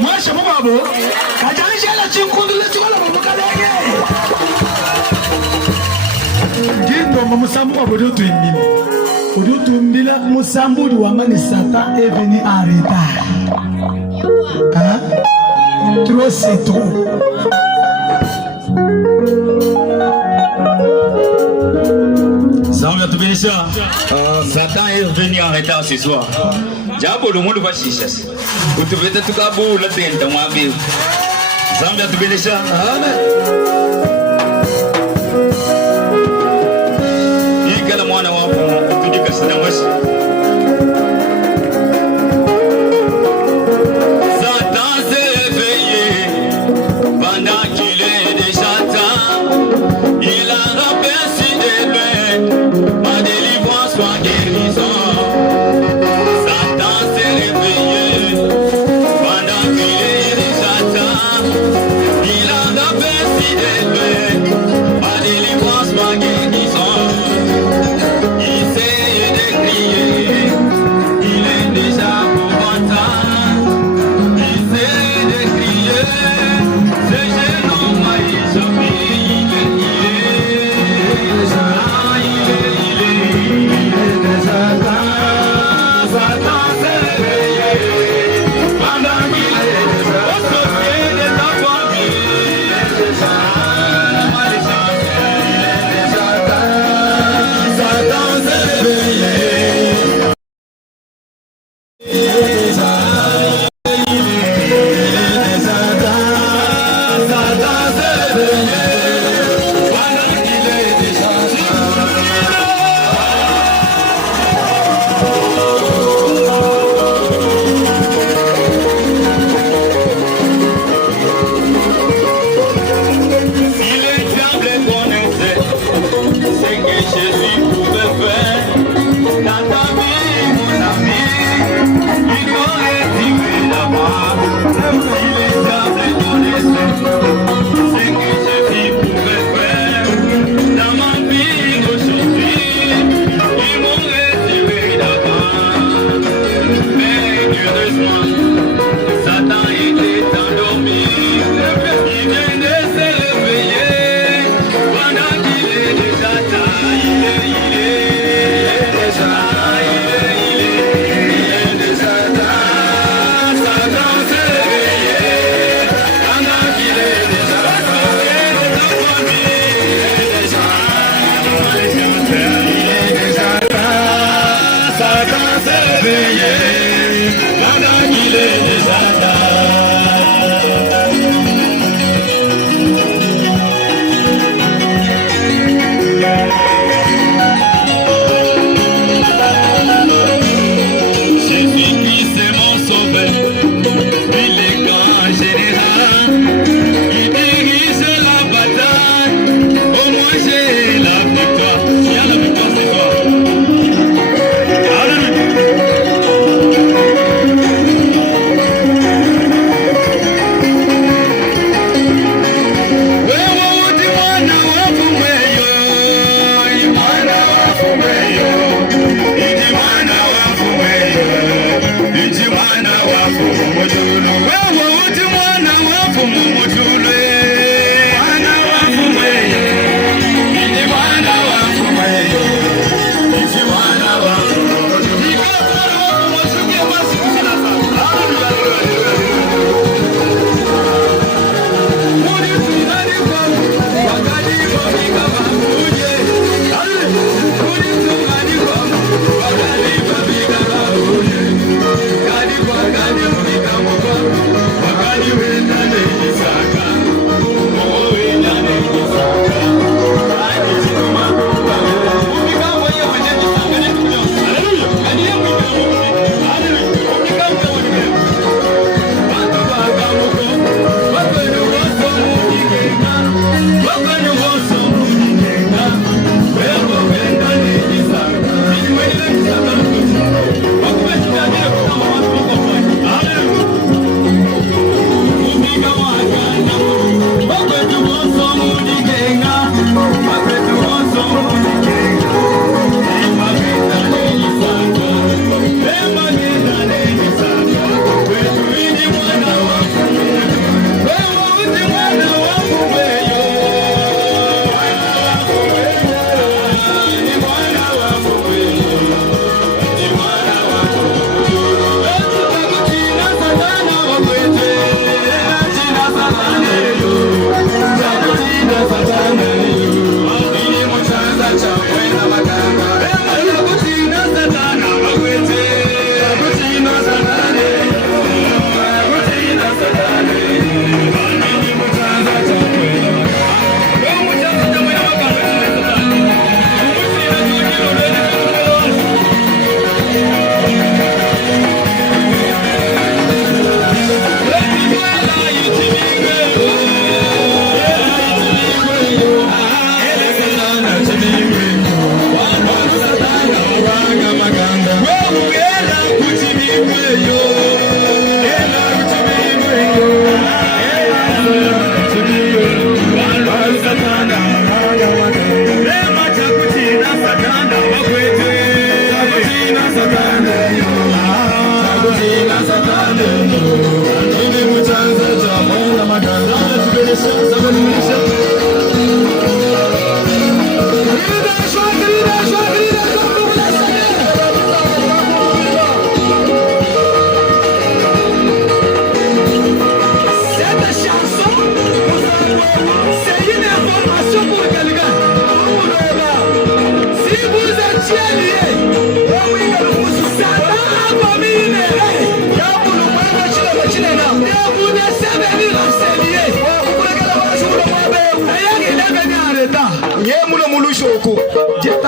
Mwasha mubabo kajanisha la chinkundu la chikola mamukalege Gindo mamusambu wa bodo tuimbili Bodo tuimbila musambu di wamani Satan est venu en retard. Hein? Trop c'est trop. Satan est venu en retard ce soir. Diabo le monde va chicher. Vous devez être tout à bout le temps de moi vivre. Zambia tu beleza. Amen. Ikala mwana wapo kujika sana mwezi. Satan s'est réveillé pendant qu'il est déjà temps. Il a aperçu de loin ma délivrance, ma guérison.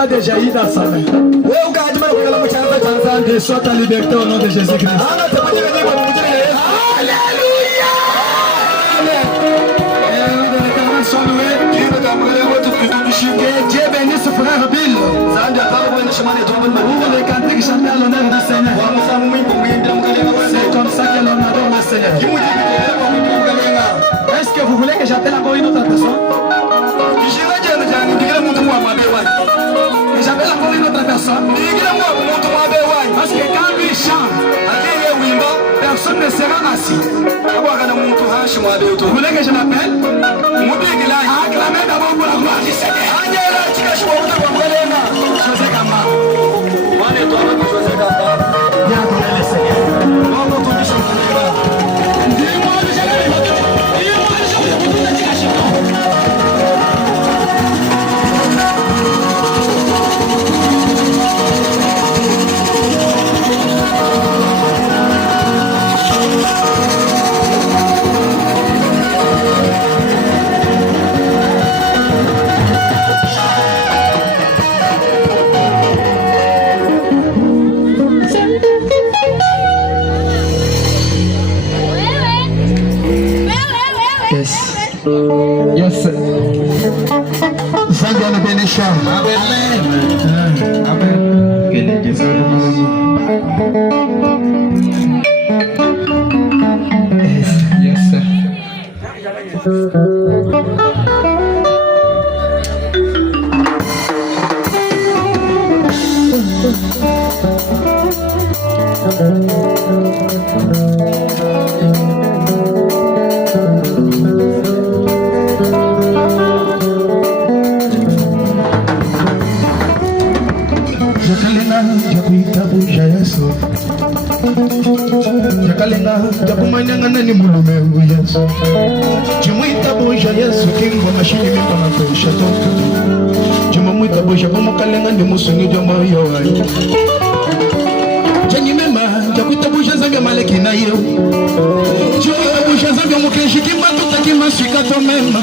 a déjà eu dans sa main. Et sois ta liberté au nom de Jésus-Christ. Alléluia. Que Dieu bénisse frère Bill. Vous les cantez qui chantent à l'honneur du Seigneur. C'est comme ça que l'on adore le Seigneur. Est-ce que vous voulez que j'appelle encore une autre personne? J'appelle encore une autre personne. Parce que quand lui chante, personne ne sera assis. Vous voulez que je l'appelle? Acclamez d'abord pour la gloire du Seigneur. José Gamba. Viens adorer le Seigneur. Yes. Zangu anabenisha. Amen. Amen. Yes, sir. Jakalenga jakumanyanga nani mulume Yesu Jumuita boja Yesu kingwa mashini mimba mafusha toka Jumuita boja bumukalenga ndi musuni jomo yoai Janyi mema jakuita boja zambia maleki na yo Jumuita boja zambia mukeshi kima tutakima swikato mema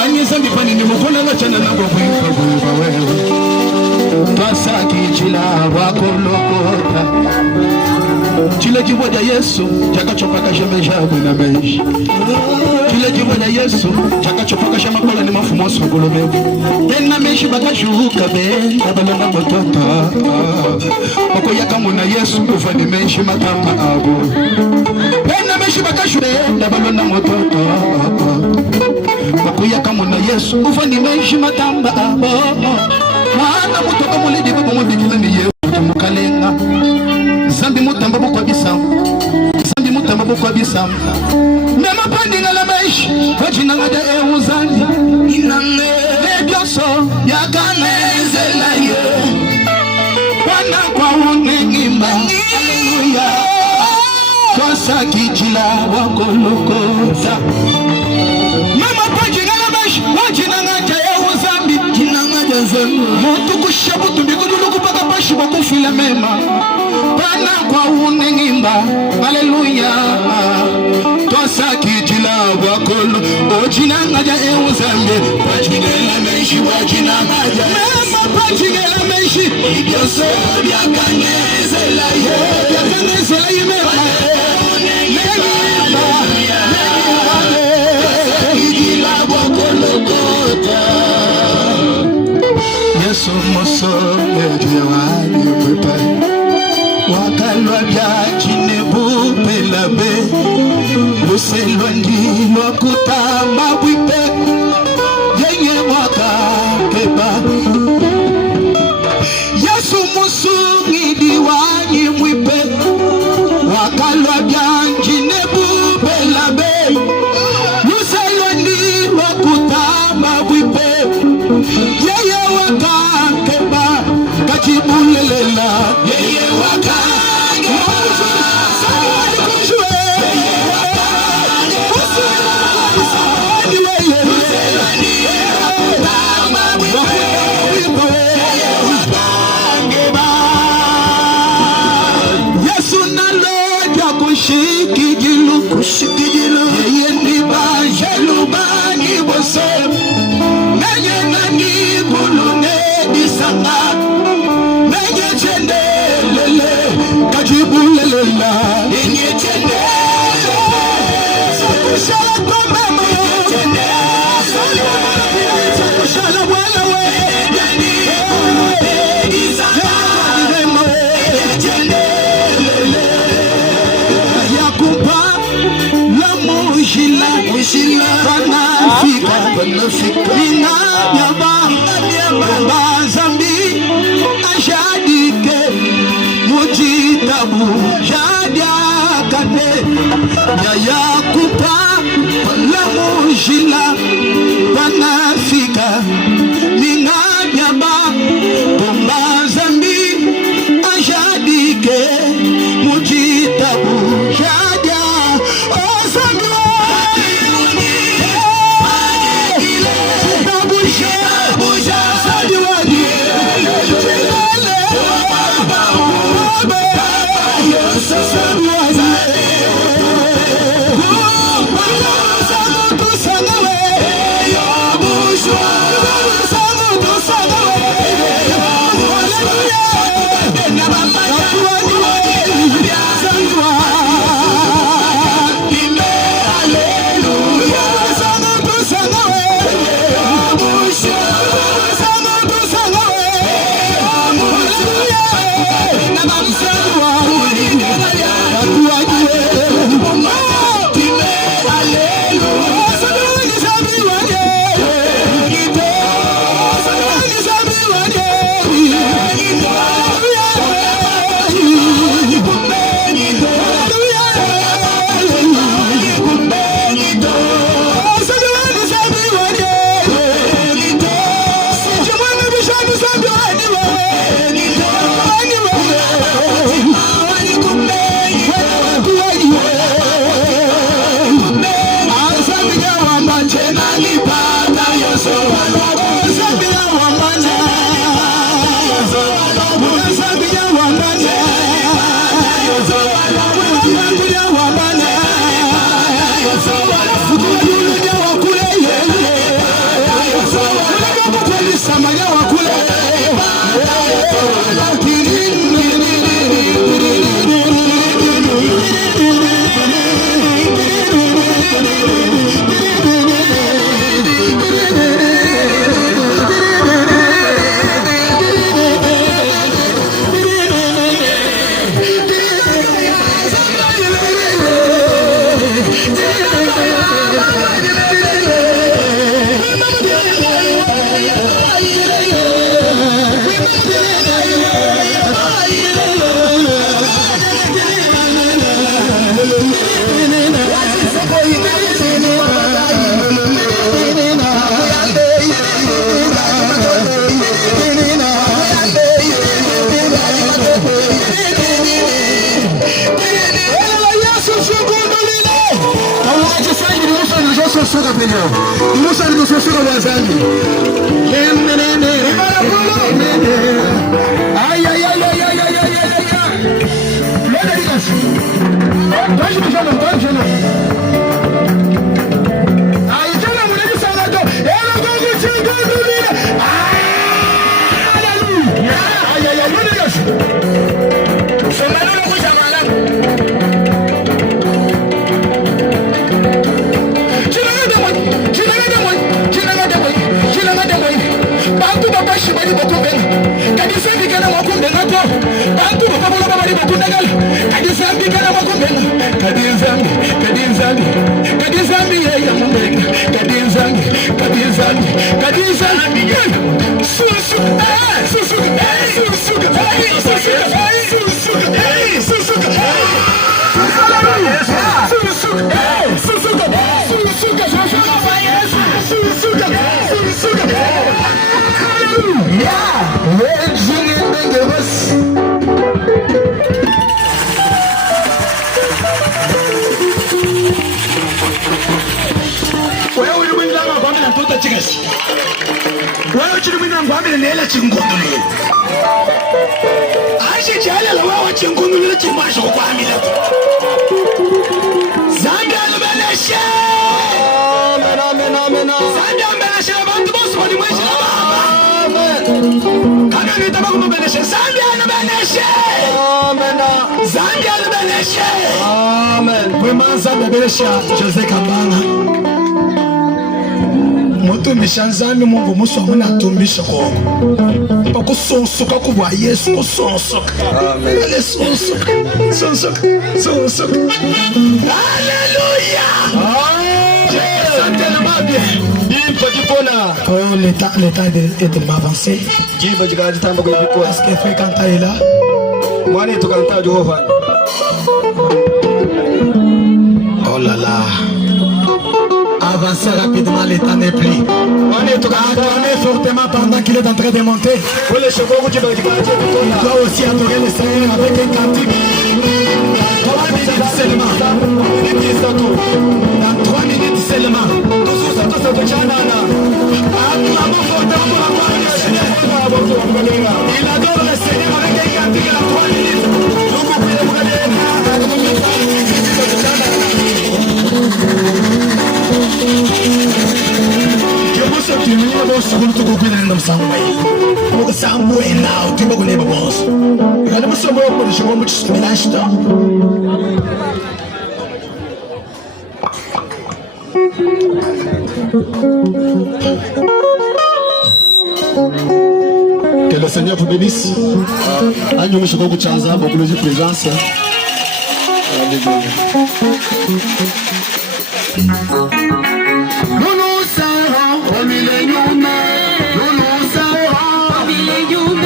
Wanyi zambi panini mukuna lachana na gwekwa wewe Twasaki chila wako lokota Chile jiboja Yesu chakachopaka shemejabu na meji Chile jiboja Yesu chakachopaka shamakola ni mafumo sokolo mebu Tena meshi bakashuka benda balonga mototo Wako yaka muna Yesu ufani meshi matama abu Tena meshi bakashuka benda balonga mototo Wako yaka muna Yesu ufani meshi matama abu Mana mutoka mulidi babo mubikila ni yewe mukalenga Zambi mutamba bukwa bisamu Zambi mutamba bukwa bisamu Mema pandinga la maishi Wajina ngada euzani Inange Nebyoso Yakanezela ye Wana kwa unengimba Aleluya Kosa kijila wakolokota Mema pandinga la maishi Wajina ngada euzambi Mutu kushabutu mbikudulu kupaka pashi wakufila mema Pana kwa unengimba Haleluya Tosa kijila wakolo Ojina ngaja euzambe Pachigela meishi wajina ngaja Mema pachigela meishi Ibyoso Biakanyezela ye Biakanyezela ye mema Kijila wakolo kota Yesu moso ejiwani pepe Wakalwa bya chinebu pelabe Luselwa ndilo kutamba wipe Yenye waka keba Yesu moso ngidiwani mwipe Wakalwa bya chinebu pelabe Luselwa ndilo kutamba wipe Yeye waka keba Kachibulelela Yeye waka keba Yeye waka Yesu naloja kushikijilu Yeye niba jelubani bose Nanye nani bulune disa shanga nenye chendelele kajibulelela nenye chendelele sakushala kwa mama sakushala wala we yakupa la mujila banafika ina nyabamba zambi ashadike mujitabu jadia kane ya yakupa la mujila banafika ina nyabamba zambi ashadike mujitabu jadia ozambi Amen. Zambi tabakubeneshe. Zambi anabeneshe. Amen. Zambi anabeneshe. Amen. Vraiment Zambi benesha Jose Kabanga. Mutumisha Nzambi Mungu muso muna tumisha koko. Pakusonsoka kubwa Yesu kusonsoka. Amen. Ale sonsoka. Sonsoka. Sonsoka. Alléluia. C'est tellement bien. Oh, l'état est tellement avancé. Est-ce que Frère Kanta est là? Oh là là. Avancez rapidement, l'état n'est plus. Acclamez fortement pendant qu'il est en train de monter. Il doit aussi adorer le Seigneur avec un cantique. 3 minutes seulement. Dans 3 minutes seulement. Acclamons fortement pour la gloire du Seigneur. Il adore le Seigneur avec un cantique à 3 minutes. Que le Seigneur vous bénisse. Nous nous serrons au millénium. Nous nous serrons au millénium.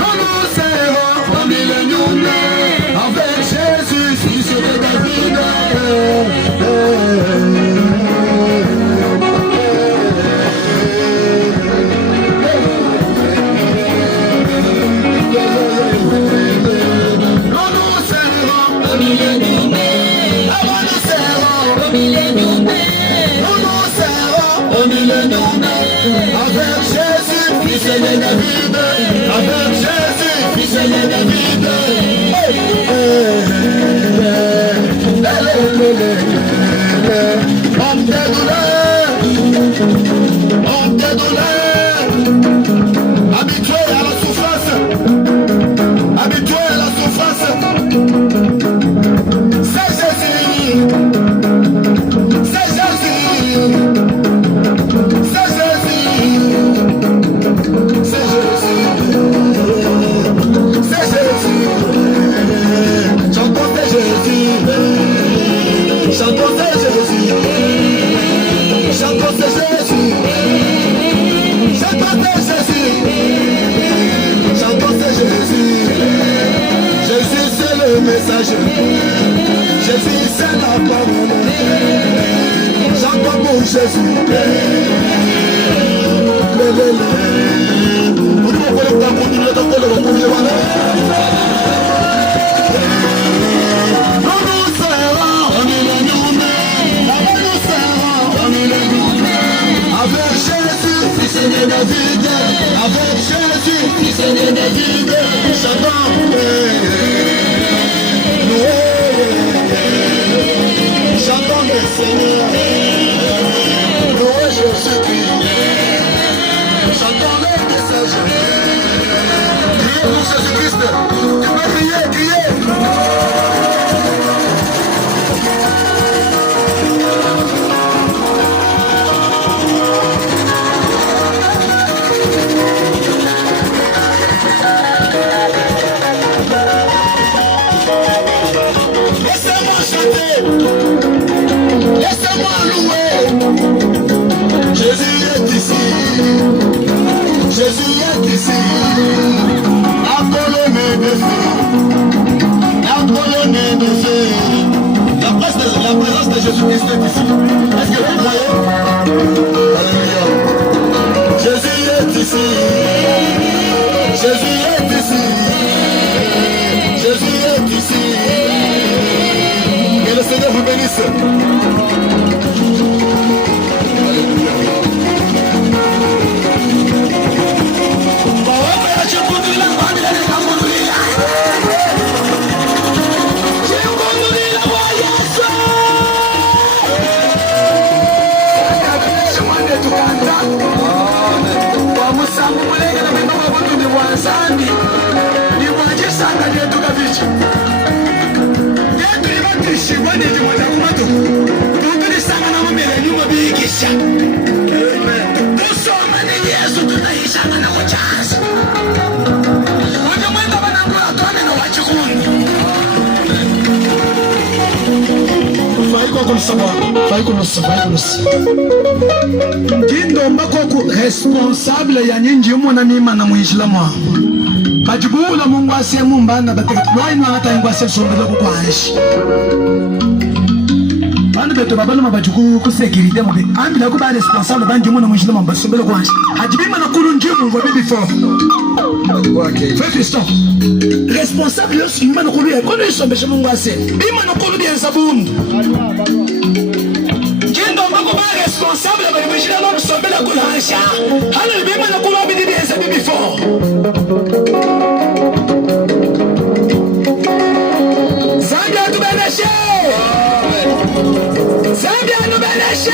Nous nous serrons au millénium. Avec Jésus, fils de David. Avec Jésus, fils de David. Avec Jésus, fils de David. Homme de douleur, homme de douleur, habitué à la souffrance, habitué à la souffrance. C'est Jésus, c'est Jésus. Chantons c'est Jésus, chantons c'est Jésus, chantons c'est Jésus, chantons c'est Jésus. Jésus c'est le message, Jésus c'est la parole. Chantons pour Jésus. Avec Jésus, fils de David, avec Jésus, fils de David, chantons, chantons le Seigneur, louez Jésus-Christ, chantons le message, criez pour Jésus-Christ, tu peux crier, crier. Laissez-moi louer. Jésus est ici. Jésus est ici. La colonne de feu. La colonne de feu. La présence de Jésus-Christ est ici. Est-ce que vous voyez? Alléluia. Jésus est ici. Jésus est ici. Jésus est ici. Que le Seigneur vous bénisse. Nzambi ni mwajisanga yetu kabichi yetu ibatishibwa nijimoja kumato tutulisanga na mumele nyuma bigisha tusoma ni Yesu tunaishanga na kuchazi wanye mwenda wanangula tuane na wachikundi Ndindo mbako responsable ya nyinji umuna nima na muislamu kajibula Mungu asiye mumbana batekati lwaino hata ingu asiye sombele kukwaeshi bandu beto babalo mabajuku kusekirite mube ambila kuba responsable banji umuna muislamu basombele kukwaeshi hajibima na kulu njimu mwa bibi fo stop responsable yosu ima na kulu ya kono isombeshe Mungu asiye ima na kulu diya sabundu responsable bali mjina no msombela kulasha hala libema na kuba bidii ya sabi before Zambia tubeneshe Zambia tubeneshe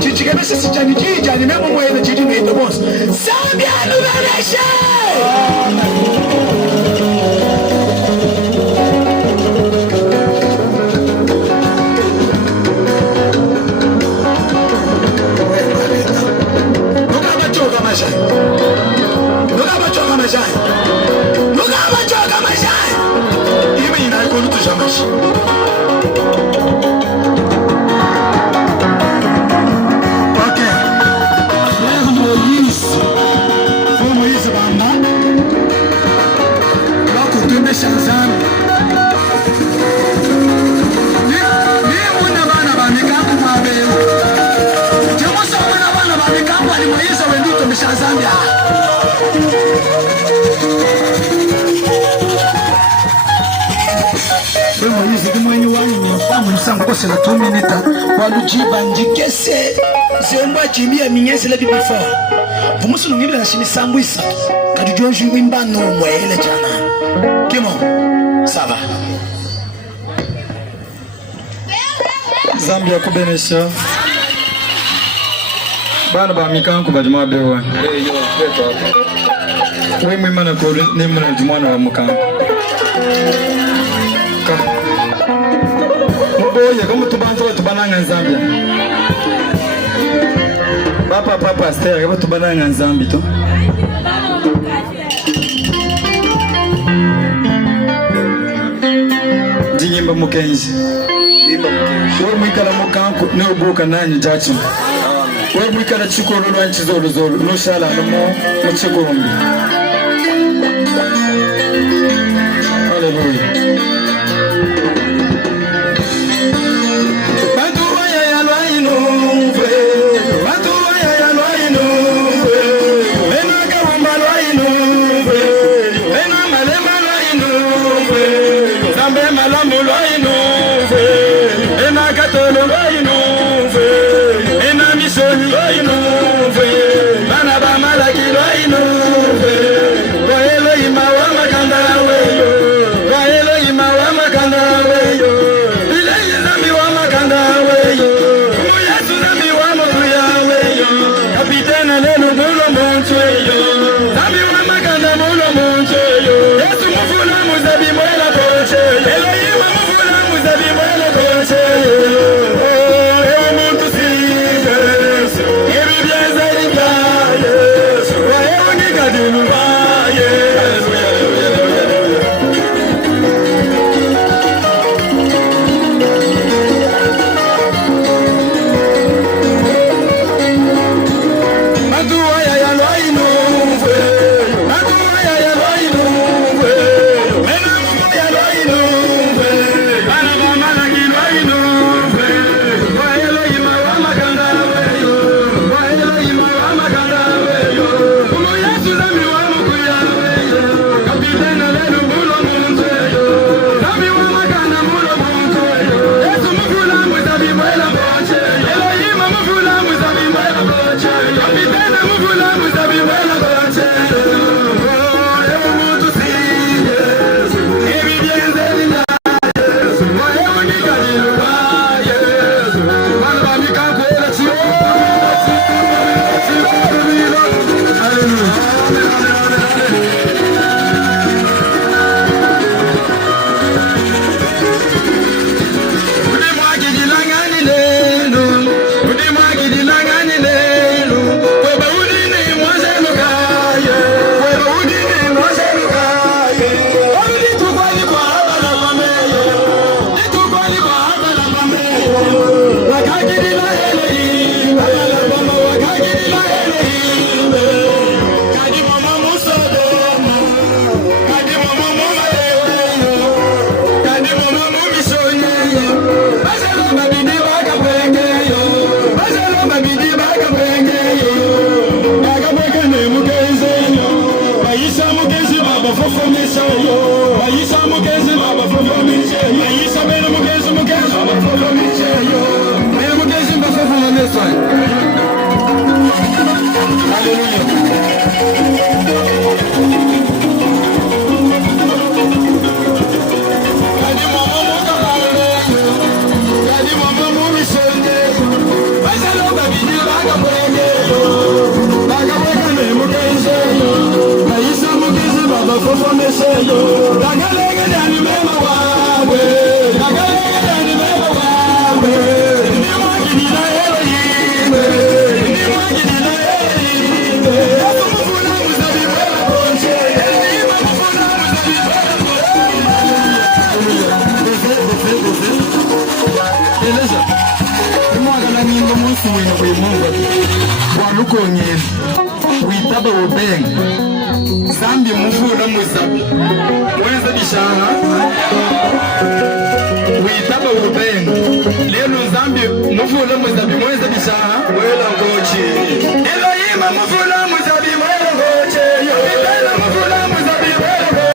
chichi kabisa sijani jija ni memo mwe chichi ni the boss Zambia tubeneshe Kose na 2 minutes walujiba njikese zemba jimia minyezi la before vumusu ngibila na shimi sambwisa kadujonju wimba no mwele jana kimo sava Zambia kubenesha bana ba mikanku bajuma bewa we mwima na kodi nemuna jumwana wa mukanku Oye, como tu banzo tu bananga Zambia. Papa stay, como tu bananga Zambia to. Jingimba mukenzi. Wewe mwikala mukanku ne ubuka nanyi jachi. Wewe mwikala chikoro lwanchi zolo no shala no muchikorombi. Hallelujah. Bana ba malaki lo inu Witaba ubeng Zambi muvula muzabi Mweza bishara Witaba ubeng Lelo Zambi muvula muzabi Mweza bishara Mwela ngochi Elohima muvula muzabi Mwela ngochi Yobibela muvula muzabi Mwela ngochi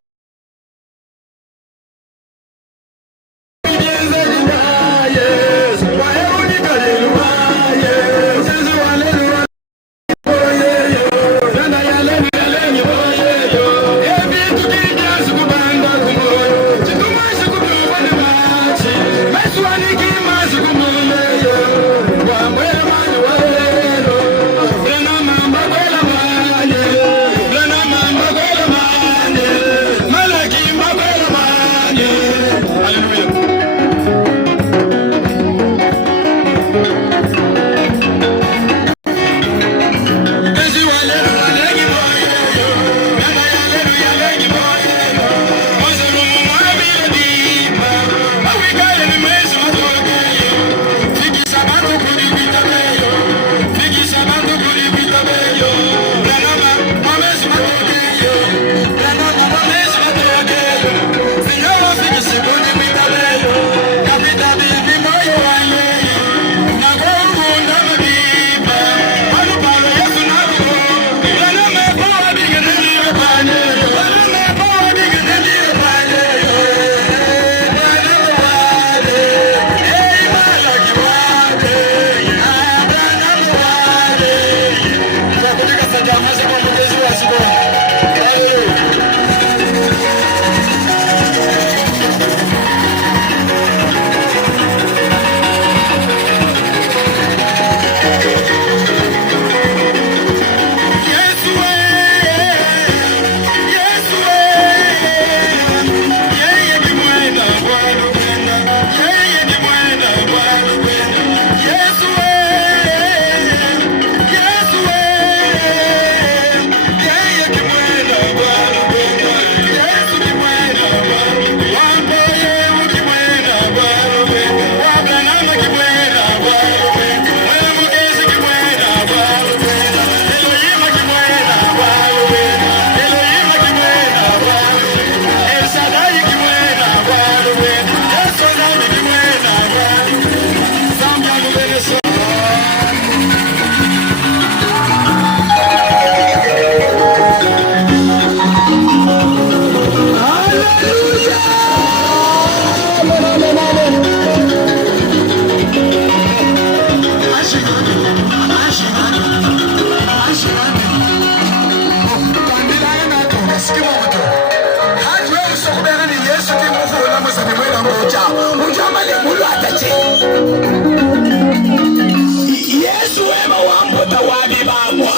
Yesu wema wambota wabibamwa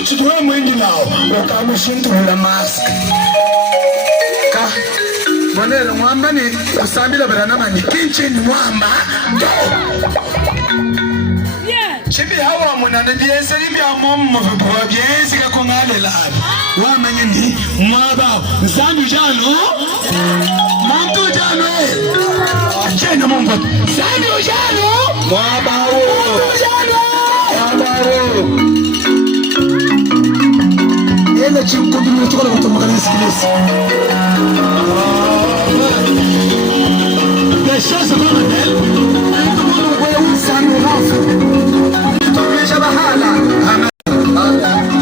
uchitwe mwingi nao ukamushindula mask ka bonela mwamba ni kusambila barana ni kinchini mwamba do chibi hawa munane biense libya momo kwa biense kakongale labi wamenye ni mwaba nsandu jano mantu jano chena mwamba nsandu jano Mwabaro. Ele chimkudu mchukua kutoka kwa sikilisi. Les choses vont mal. Tout le monde voit où ça nous rend.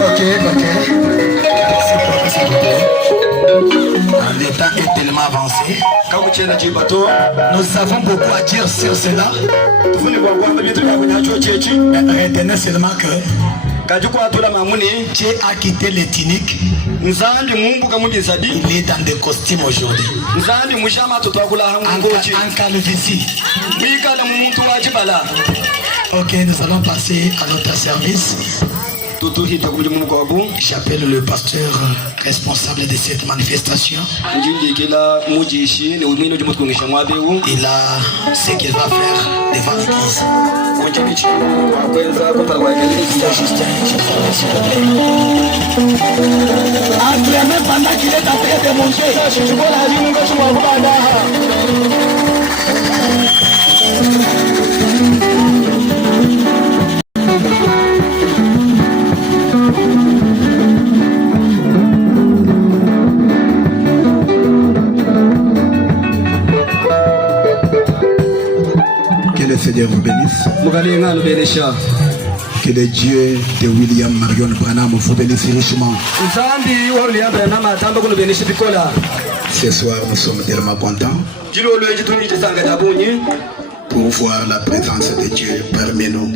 Ok. Le temps est tellement avancé. Nous avons beaucoup à dire sur cela. Retenez seulement que Dieu a quitté les tuniques. Il est dans des costumes aujourd'hui. En calvitie. Ok, nous allons passer à notre service. J'appelle le pasteur responsable de cette manifestation. Il a ce qu'il va faire devant l'église. Acclamez pendant qu'il est en train de manger. Que le Seigneur vous bénisse. Que le Dieu de William Marion Branham vous bénisse richement. Ce soir, nous sommes tellement contents pour voir la présence de Dieu parmi nous.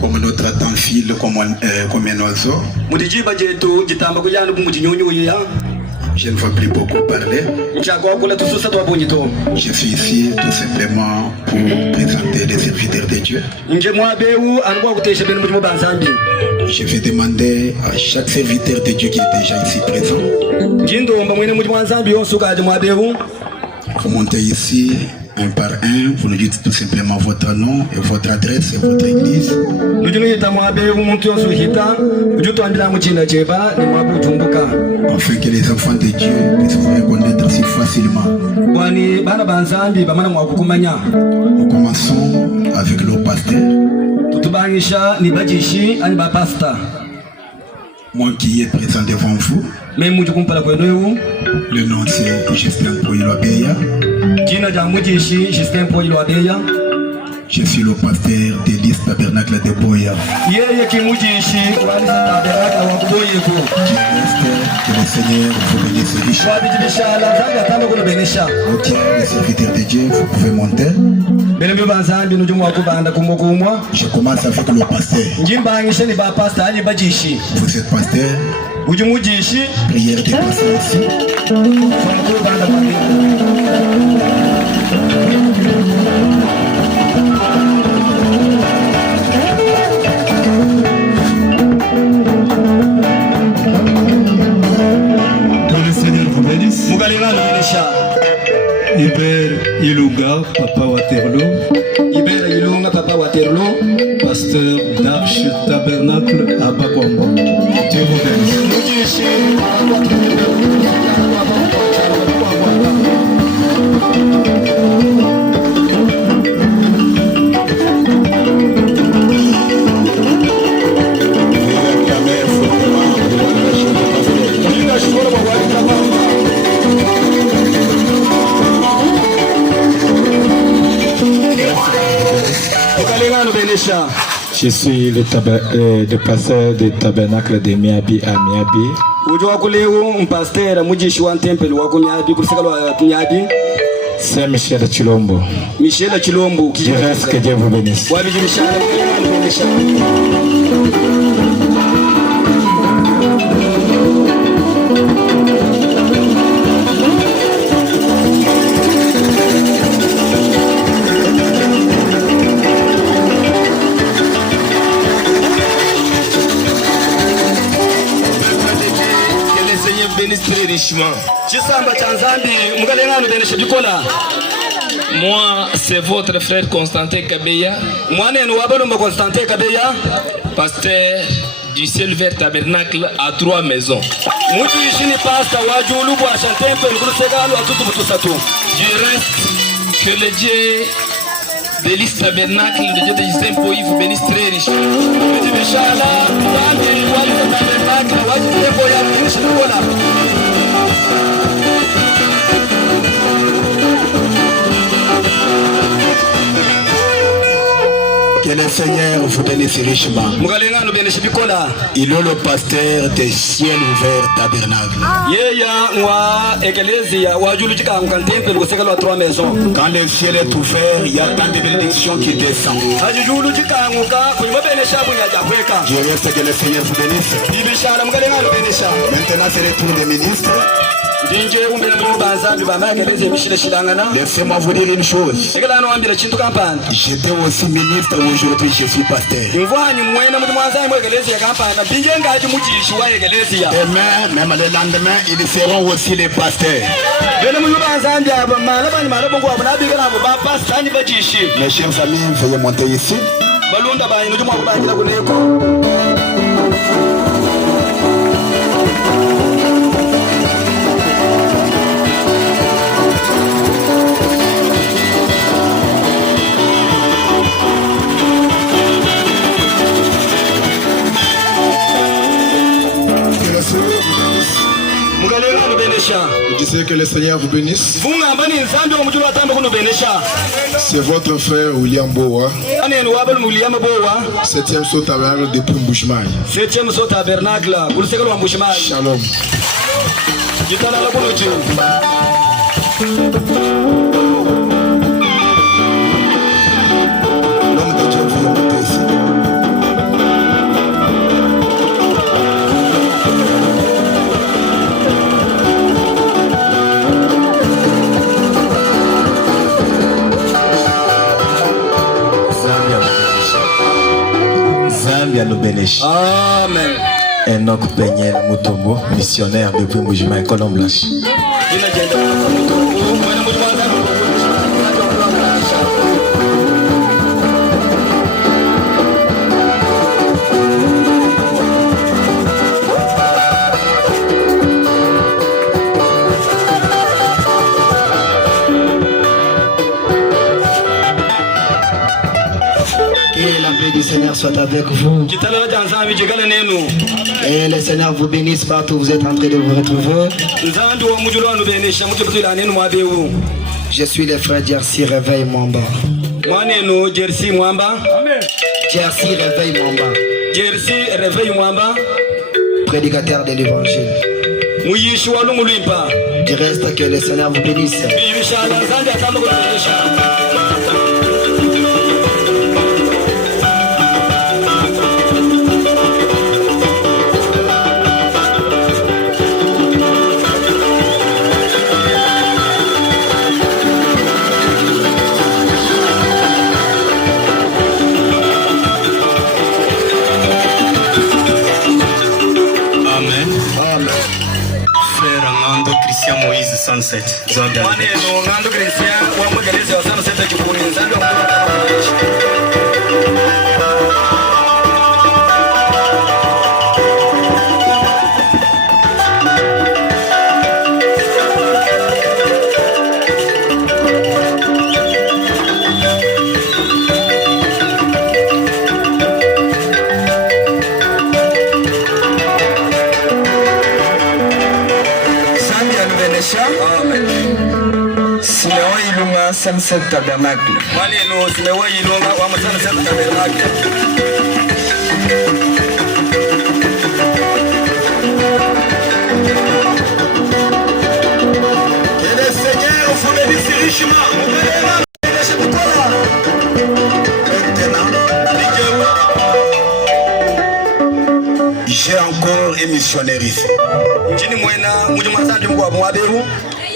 Comme notre temps file comme un oiseau. Je ne veux plus beaucoup parler. Je suis ici tout simplement pour présenter les serviteurs de Dieu. Je vais demander à chaque serviteur de Dieu qui est déjà ici présent de monter ici un par un. Vous nous dites tout simplement votre nom et votre adresse et votre église. Afin que les enfants de Dieu puissent vous reconnaître si facilement. Nous commençons avec le pasteur. Moi qui est présent devant vous. Le nom c'est Justin Poiloabeya. Je suis le pasteur de l'Église Tabernacle de Boya. Que le Seigneur vous bénisse richement. Ok, les serviteurs de Dieu, vous pouvez monter. Je commence avec le pasteur. Vous êtes pasteur. Prière de pasteur ici. Iber Ilunga, Papa Waterloo, pasteur d'Arche Tabernacle à Bakombo. Dieu vous bénisse. Je suis le pasteur du tabernacle de Miabi à Miabi. C'est Michel Chilombo. Je reste, que Dieu vous bénisse. Très richement. Moi, c'est votre frère Constantin Kabeya, pasteur du Silver Tabernacle à 3 maisons. Du reste, Que le Dieu bénisse Tabernacle, le Dieu de Justin Poï vous bénisse très riche. Que le Seigneur vous bénisse richement. Il est le pasteur des ciels ouverts tabernacle. Quand le ciel est ouvert, il y a tant de bénédictions qui descendent. Je reste que le Seigneur vous bénisse. Maintenant, c'est le tour des ministres. Laissez-moi vous dire une chose. J'étais aussi ministre, aujourd'hui je suis pasteur. Demain, même le lendemain, ils seront aussi les pasteurs. Mes chers amis, veuillez monter ici. Je sais que le Seigneur vous bénisse. C'est votre frère William Boa, 7e saut tabernacle depuis Mbushimai. Shalom. L'homme de Dieu vous monter ici. Zambia nous bénisse. Amen. Enoch Peñel Mutombo, missionnaire depuis Mbushimai, Colombe Blanche. Du Seigneur soit avec vous. Et le Seigneur vous bénisse partout où vous êtes en train de vous retrouver. Je suis le frère Jersey Réveil Mwamba. Jersey Réveil Mwamba. Prédicateur de l'évangile. Du reste, que le Seigneur vous bénisse. Christian Moïse 107. Sunset Tabernacle. Que le Seigneur vous bénisse richement. J'ai encore un missionnaire ici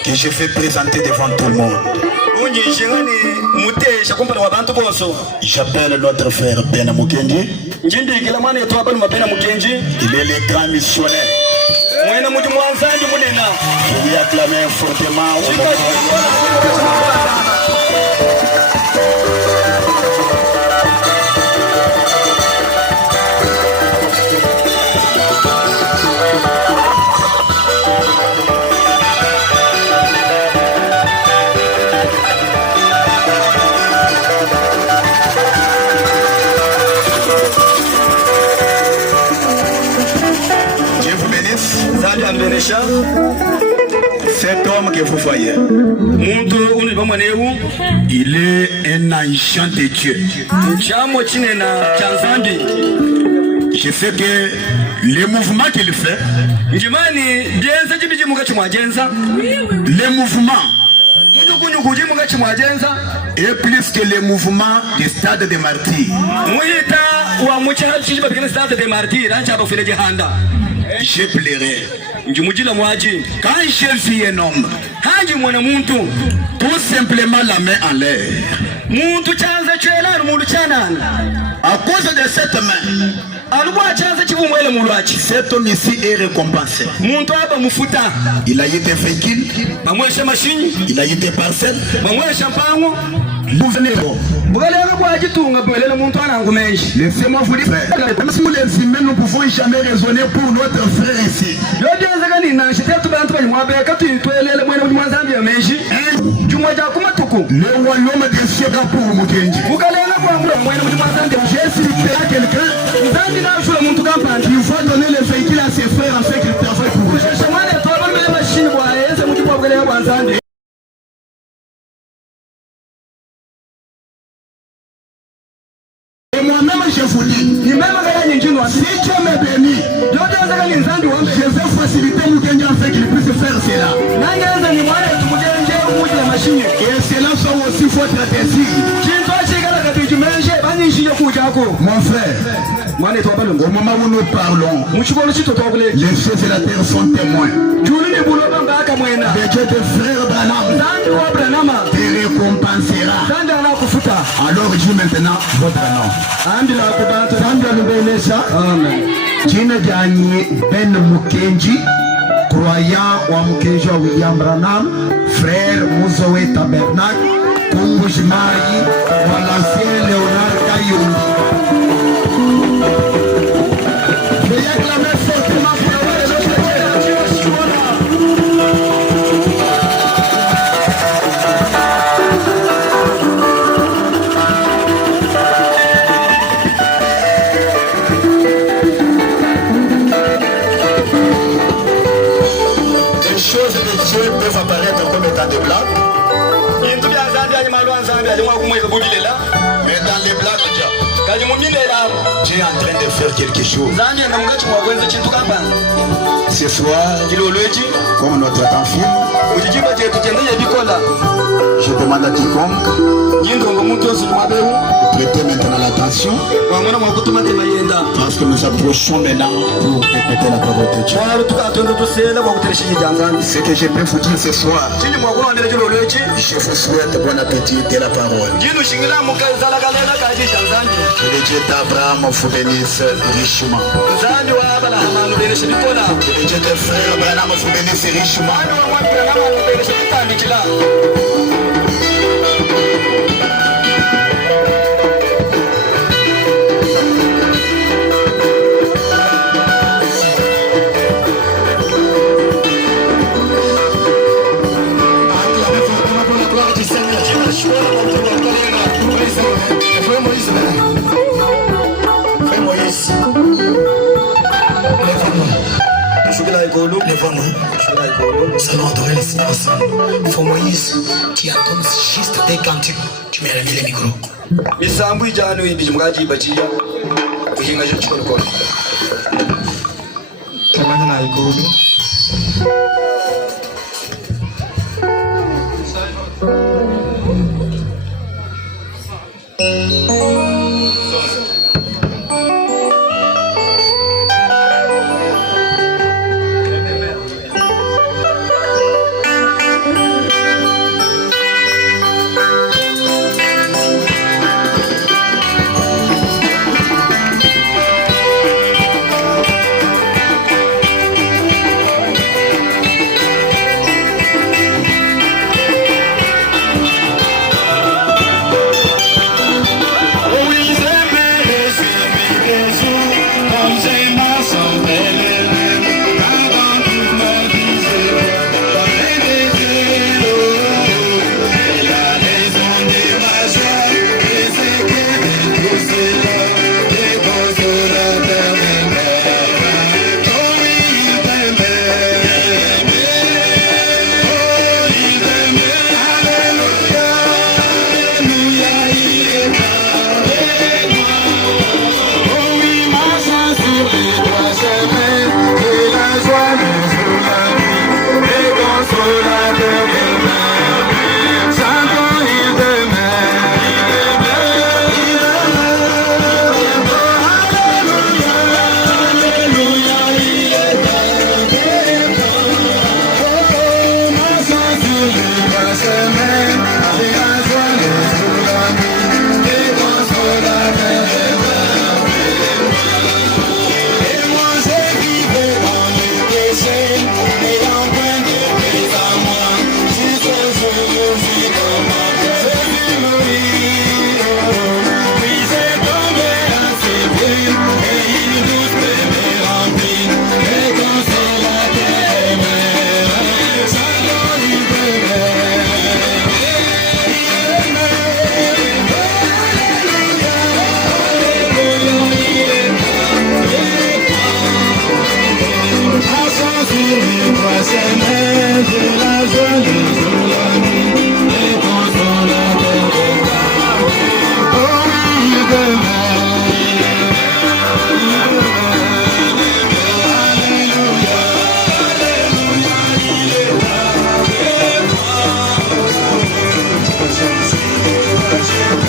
que je fais présenter devant tout le monde. J'appelle notre frère Ben Mukendi. Il est le grand missionnaire. Je lui acclame fortement. Benesha. Cet homme que vous voyez, il est un agent de Dieu. Je sais que le mouvement qu'il fait, le mouvement est plus que le mouvement du stade des martyrs. Je plairais. Quand j'ai vu un homme, tout simplement la main en l'air, à cause de cette main, cet homme ici est récompensé. Il a eu des véhicules, il a eu des parcelles. Laissez-moi vous dire, même si les humains ne pouvons jamais raisonner pour notre frère ici. Le royaume des cieux pour Mukenji. J'ai expliqué à quelqu'un, il faut donner les véhicules à ses frères afin qu'ils travaillent pour eux. Et moi-même je vous dis, si Dieu me bénit, je vais faciliter Mukenji afin qu'il puisse faire cela. Et cela sont aussi votre désir. Mon frère, au moment où nous parlons, les cieux et la terre sont témoins. Mais Dieu de frère Branham te récompensera. Alors dis maintenant votre nom. Jina Jani Ben Mukenji, croyant wa Mukenji wa William Branham, frère Muzowe Tabernacle, Kumbujimari wa l'ancien Léonard Kayumbi. Veuillez acclamer fortement pour le roi de notre Dieu. Les choses de Dieu peuvent apparaître comme étant des blagues. Mais dans les blagues, Dieu est en train de faire quelque chose. Ce soir, comme notre enfant, je demande à quiconque de prêter maintenant l'attention, parce que nous approchons maintenant pour écouter la parole de Dieu. Ce que je peux vous dire ce soir, je vous souhaite bon appétit de la parole. Que le Dieu d'Abraham vous bénisse richement. Que le Dieu de frère Abraham vous bénisse richement. Nous allons adorer le Seigneur ensemble. Faut Moïse, tu attends juste dès quand tu m'as remis le micro. Thank you.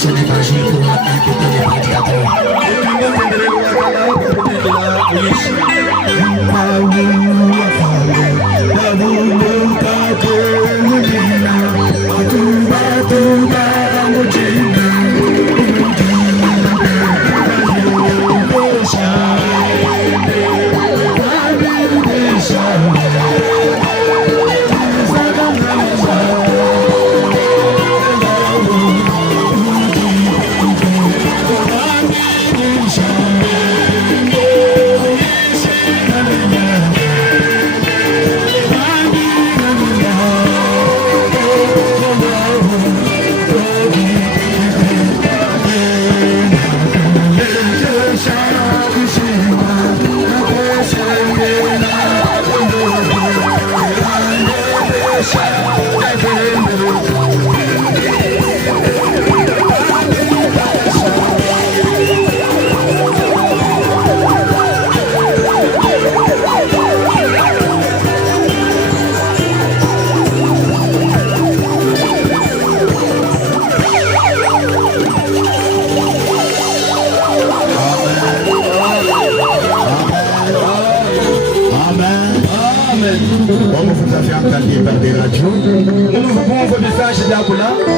ce n'est pas juste pour inviter les prédicateurs.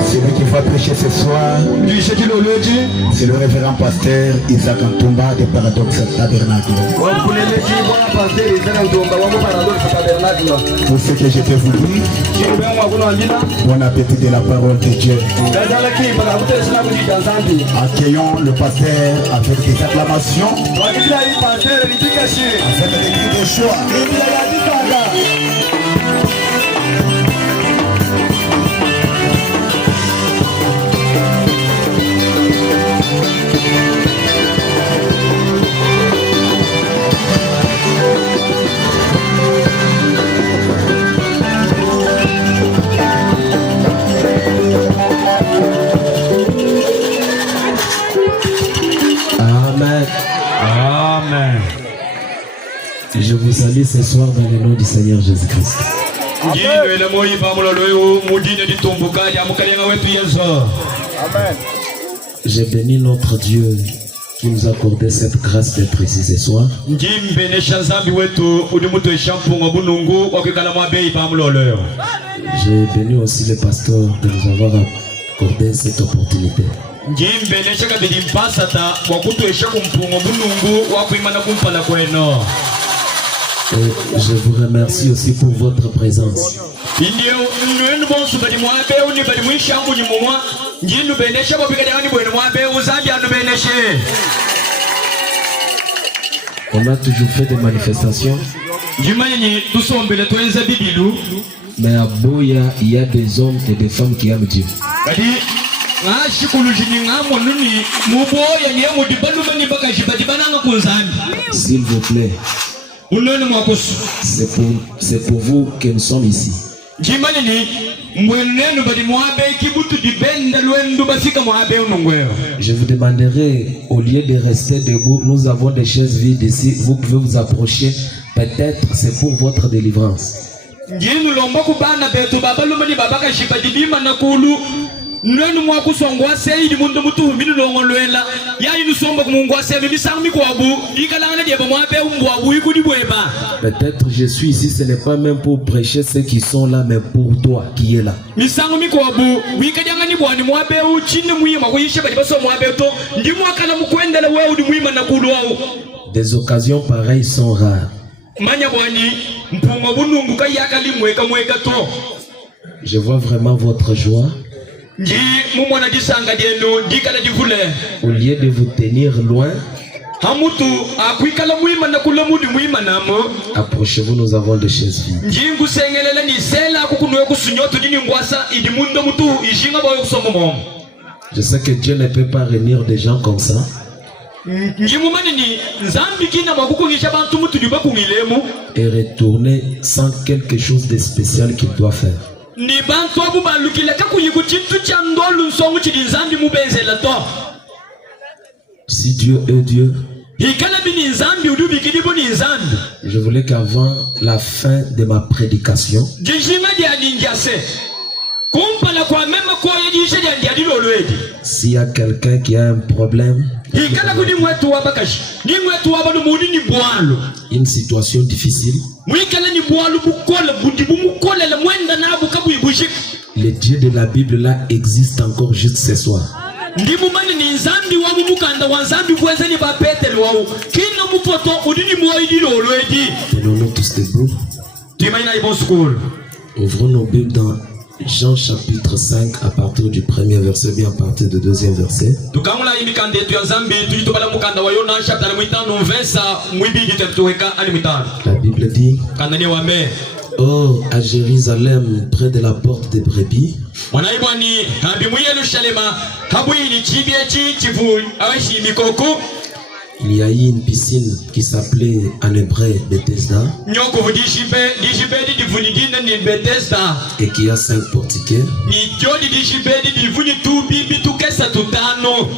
Celui qui va prêcher ce soir, c'est le révérend pasteur Isaac Antumba de Paradoxe Tabernacle. Pour ce que je peux vous dire, bon appétit de la parole de Dieu. Accueillons le pasteur avec des acclamations, avec des cris de joie. Amen. Je vous salue ce soir dans le nom du Seigneur Jésus-Christ. Amen. Je bénis notre Dieu qui nous a accordé cette grâce d'être ici ce soir. Je bénis aussi le pasteur de nous avoir accordé cette opportunité. Et je vous remercie aussi pour votre présence. On a toujours fait des manifestations. Mais à Boya, il y a des hommes et des femmes qui aiment Dieu. S'il vous plaît, c'est pour vous que nous sommes ici. Je vous demanderai, au lieu de rester debout, nous avons des chaises vides ici, vous pouvez vous approcher, peut-être c'est pour votre délivrance. Peut-être je suis ici, ce n'est pas même pour prêcher ceux qui sont là, mais pour toi qui es là. Des occasions pareilles sont rares. Je vois vraiment votre joie. Au lieu de vous tenir loin, approchez-vous, nous avons des chaises vides. Je sais que Dieu ne peut pas réunir des gens comme ça. Et retourner sans quelque chose de spécial qu'il doit faire. Si Dieu est Dieu, je voulais qu'avant la fin de ma prédication, S'il y a quelqu'un qui a un problème, une situation difficile, le Dieu de la Bible là existe encore juste ce soir. Tenons-nous tous debout. Ouvrons nos Bibles dans Jean chapitre 5 à partir du premier verset, bien à partir du deuxième verset. La Bible dit: oh, à Jérusalem, près de la porte des brebis, il y a eu une piscine qui s'appelait en hébreu Bethesda et qui a 5 portiquets.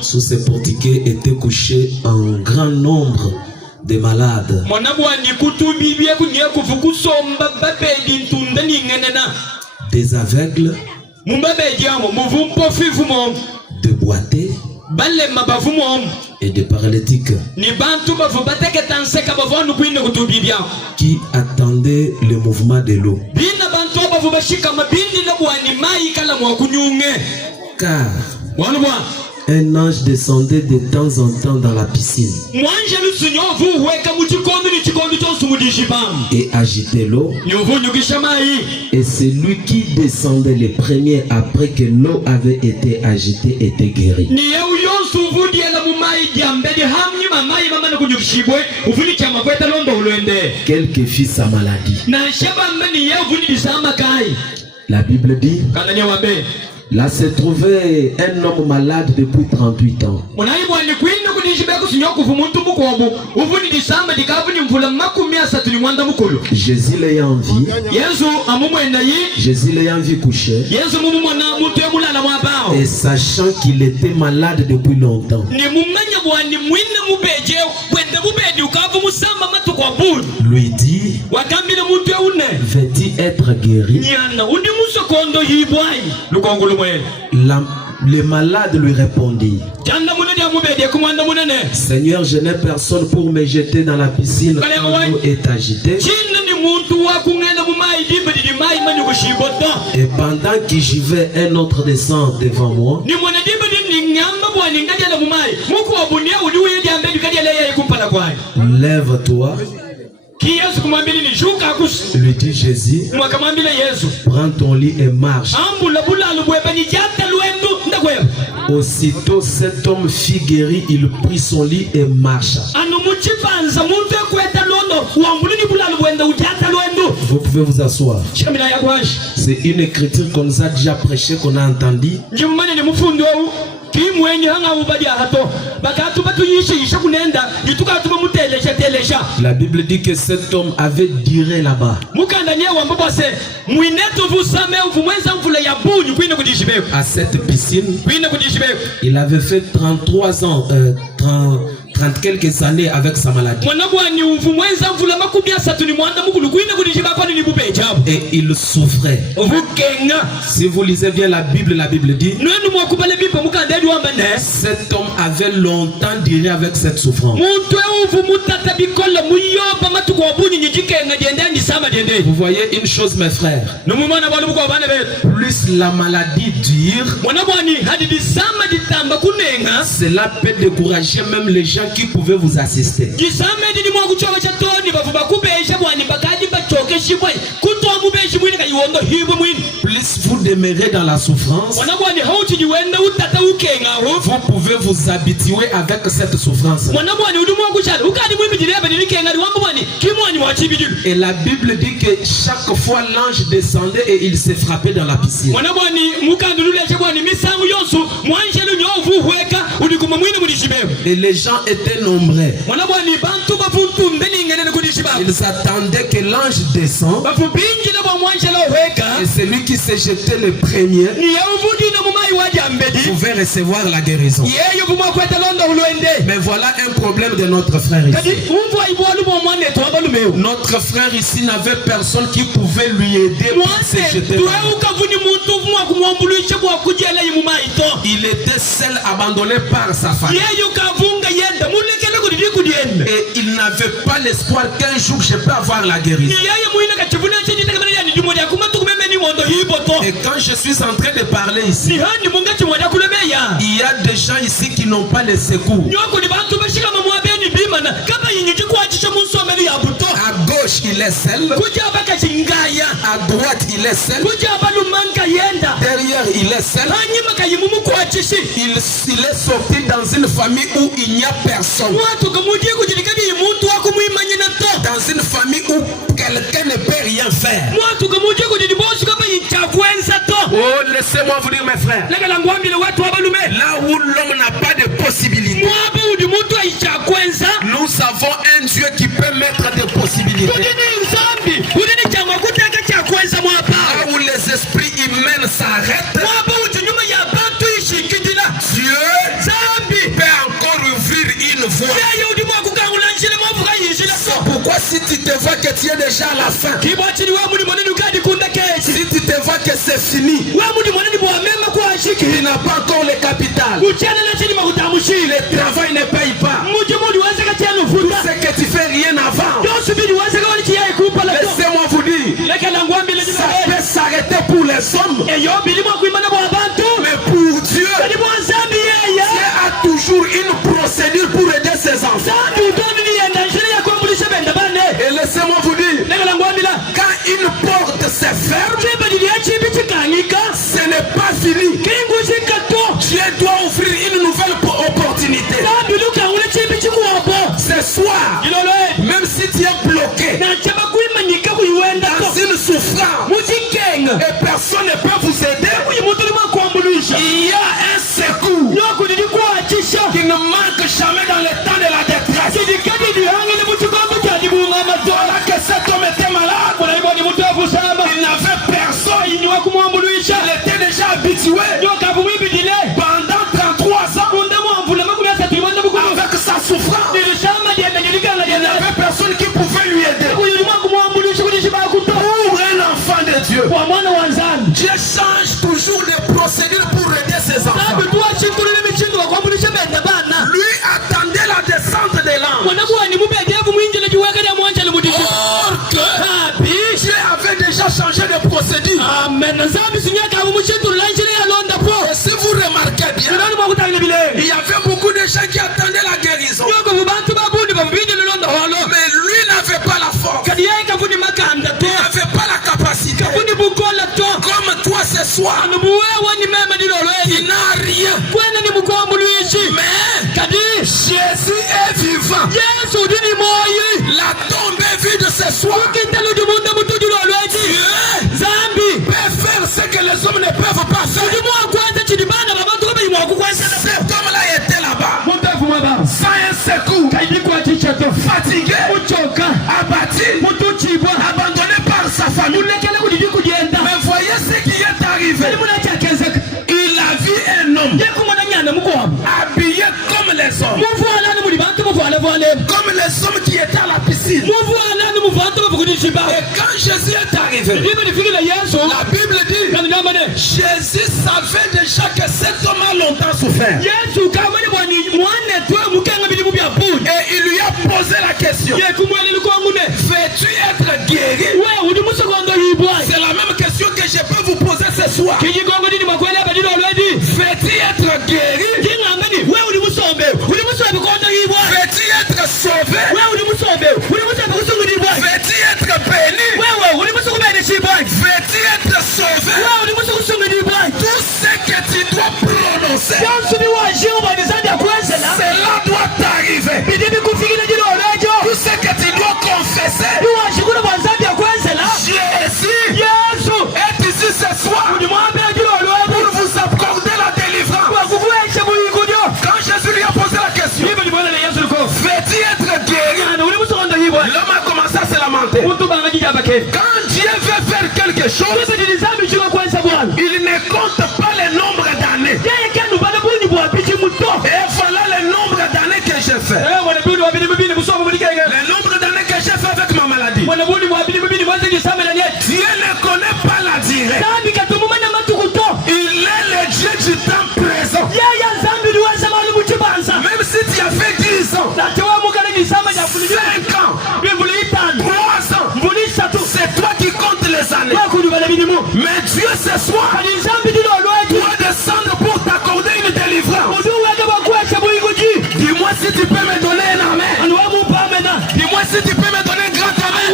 Sous ces portiquets étaient couchés un grand nombre de malades, des aveugles, de boités et de paralytiques qui attendaient le mouvement de l'eau. Car un ange descendait de temps en temps dans la piscine et agitait l'eau. Et celui qui descendait le premier après que l'eau avait été agitée était guéri. Quelle que fût sa maladie. La Bible dit: là se trouvait un homme malade depuis 38 ans. Jésus l'ayant vu coucher et sachant qu'il était malade depuis longtemps, lui dit: veux-tu être guéri? Le malade lui répondit: Seigneur, je n'ai personne pour me jeter dans la piscine quand l'eau est agitée. Et pendant que j'y vais, un autre descend devant moi. Lève-toi. Lui dit Jésus: prends ton lit et marche. Aussitôt cet homme fut guéri, il prit son lit et marcha. Vous pouvez vous asseoir. C'est une écriture qu'on nous a déjà prêchée, qu'on a entendue. La Bible dit que cet homme avait duré là-bas. À cette piscine, il avait fait 33 ans, 30 quelques années avec sa maladie. Et il souffrait. Si vous lisez bien la Bible dit: cet homme avait longtemps duré avec cette souffrance. Vous voyez une chose, mes frères, plus la maladie dure, cela peut décourager même les gens qui pouvaient vous assister. Plus vous demeurez dans la souffrance, vous pouvez vous habituer avec cette souffrance. Et la Bible dit que chaque fois l'ange descendait et il s'est frappé dans la piscine. Et les gens étaient nombreux. Ils attendaient que l'ange descende. Et celui qui s'est jeté le premier pouvait recevoir la guérison. Mais voilà un problème de notre frère ici. Notre frère ici n'avait personne qui pouvait lui aider pour se jeter. il était seul, abandonné par sa famille. Et il n'avait pas l'espoir qu'un jour je peux avoir la guérison. Et quand je suis en train de parler ici, il y a des gens ici qui n'ont pas le secours. À gauche il est seul, à droite il est seul, derrière il est seul. Il est sorti dans une famille où il n'y a personne, dans une famille où quelqu'un ne peut rien faire. Oh, laissez-moi vous dire mes frères, là où l'homme n'a pas de possibilité, nous avons un Dieu qui peut mettre des possibilités. Là où les esprits humains s'arrêtent, Dieu peut encore ouvrir une voie. C'est pourquoi si tu te vois que tu es déjà à la fin, si tu te vois que c'est fini, tu n'as pas encore le capital, le travail ne paye pas, tout ce que tu fais rien avant, laissez-moi vous dire, ça peut s'arrêter pour les hommes, mais pour Dieu, Dieu a toujours une procédure pour aider ses enfants. Et laissez-moi vous dire, quand une porte se ferme, ce n'est pas fini. Dieu doit offrir une nouvelle opportunité. Ce soir, même si tu es bloqué dans une souffrance et personne ne peut vous aider, il y a un secours qui ne manque jamais dans le temps de la détresse. Voilà que cet homme était malade, il n'avait personne, il était déjà habitué pendant 33 ans avec sa souffrance. Il n'y avait personne qui pouvait lui aider. Pour un enfant de Dieu, Dieu change toujours les procédures pour aider ses enfants. Lui attendait la descente de l'ange. Or que Dieu avait déjà changé de procédure. Et si vous remarquez bien, il y avait beaucoup de gens qui attendaient la guérison, mais lui n'avait pas la force, il n'avait pas la capacité. Comme toi ce soir, il n'a rien, mais Jésus est vivant. La tombe est vide ce soir. Dieu peut faire ce que les hommes ne peuvent pas faire. Cet homme-là était là-bas, sans un secours, fatigué, abattu, abandonné par sa famille. Mais voyez ce qui est arrivé. Il a vu un homme habillé comme les hommes, comme les hommes qui étaient à la piscine. Et quand Jésus est arrivé, la Bible dit, Jésus savait déjà que cet homme a longtemps souffert. Et il lui a posé la question, veux-tu être guéri? C'est la même question que je peux vous poser ce soir. Veux-tu être guéri? Veux-tu être sauvé? Veux-tu être béni? Veux-tu être sauvé? Tout ce que tu dois prononcer, cela doit t'arriver. Tout ce que tu dois confesser, Jésus est ici ce soir pour vous accorder la délivrance. Quand Jésus lui a posé la question, veux-tu être guéri? L'homme a commencé à se lamenter. Quand Dieu veut faire quelque chose, il ne compte pas le nombre d'années. Et voilà le nombre d'années que j'ai fait. Le nombre d'années que j'ai fait avec ma maladie. Dieu ne connaît pas la durée. Il est le Dieu du temps présent. ce soir doit descendre pour t'accorder une délivrance. Dis-moi si tu peux me donner un amen. Dis-moi si tu peux me donner un grand amen.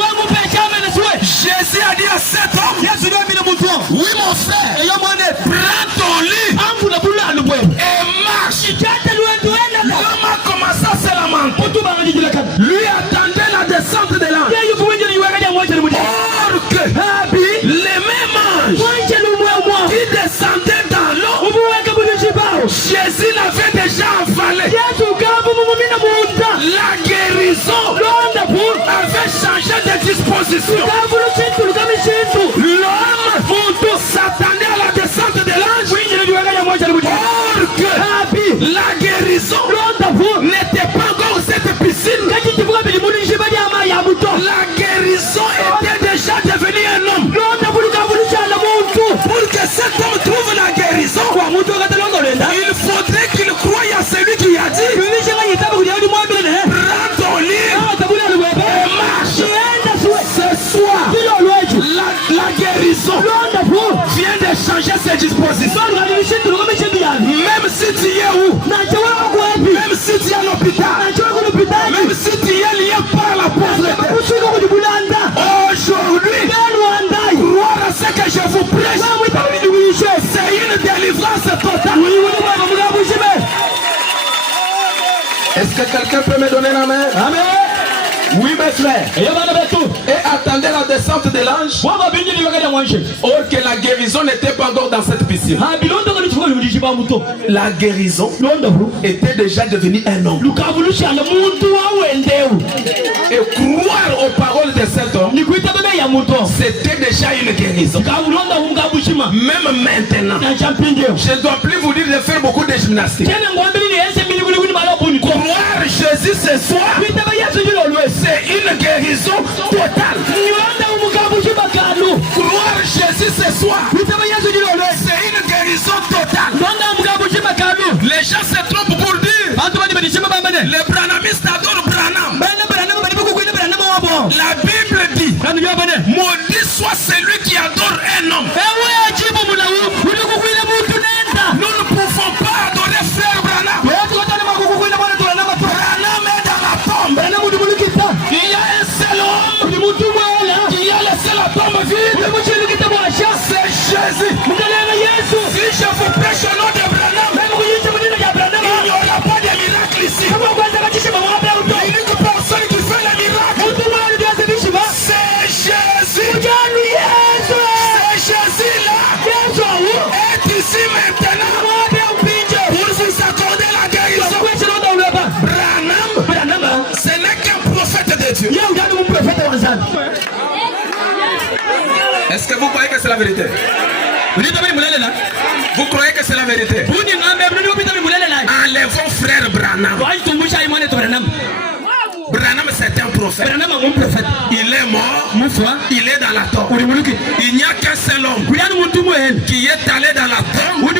Jésus a dit à cet homme, oui mon frère, prends ton lit et marche. L'homme a commencé à se lamenter. Lui attendait la descente de l'ange. Or que les mêmes anges qui descendaient dans l'eau, Jésus l'avait déjà avalé. La guérison avait changé de disposition. L'homme s'attendait à la descente de l'ange. Or que la guérison n'était pas encore cette piscine. La guérison était déjà devenue un homme. Pour que cet homme trouve la guérison, il faudrait qu'il croie à celui qui a dit, prends ton lit et marche. Ce soir, la guérison vient de changer ses dispositions. Même si tu es où, même si tu es à l'hôpital, même si tu es lié par la pauvreté, aujourd'hui, croire à ce que je vous prêche, c'est une délivrance totale. Est-ce que quelqu'un peut me donner la main? Amen. Oui mes frères. Et attendez la descente de l'ange. Or que la guérison n'était pas encore dans cette piscine. La guérison était déjà devenue un homme. Et croire aux paroles de cet homme, c'était déjà une guérison. Même maintenant, je ne dois plus vous dire de faire beaucoup de gymnastique. Croire Jésus ce soir, c'est une guérison totale. Croire Jésus ce soir, c'est une guérison totale. Les gens se trompent pour dire les branamistes adorent Branham. La Bible dit, maudit soit celui qui adore un homme. Nous ne pouvons pas adorer frère Branham. Branham est dans la tombe. Il y a un seul homme qui a laissé la tombe vide. C'est Jésus. Si je vous prêche au nom de Branham, il n'y aura pas de miracle ici. L'unique personne qui fait le miracle, c'est Jésus. C'est Jésus là. Est ici maintenant pour vous accorder la guérison. Branham, ce n'est qu'un prophète de Dieu. Est-ce que vous croyez que c'est la vérité? Vous croyez que c'est la vérité? Enlevons frère Branham. Branham c'est un prophète. Il est mort. Il est dans la tombe. Il n'y a qu'un seul homme qui est allé dans la tombe.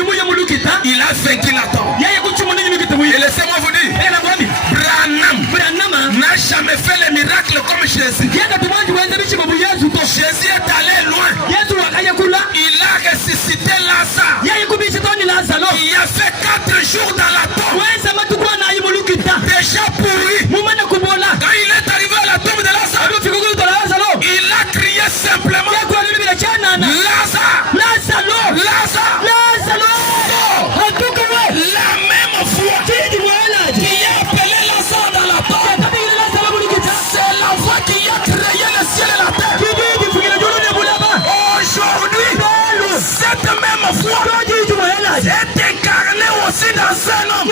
Il a vaincu la tombe. Et laissez-moi vous dire, Branham n'a jamais fait les miracles comme Jésus. Jésus est allé loin. Il a ressuscité Lazare. Il a fait 4 jours dans la tombe. Déjà pourri. Quand il est arrivé à la tombe de Lazare, il a crié simplement Lazare. La même voix qui a appelé Lazare dans la tombe, c'est la voix qui a créé le ciel et la terre. Aujourd'hui, cette même voix est incarnée aussi dans un homme.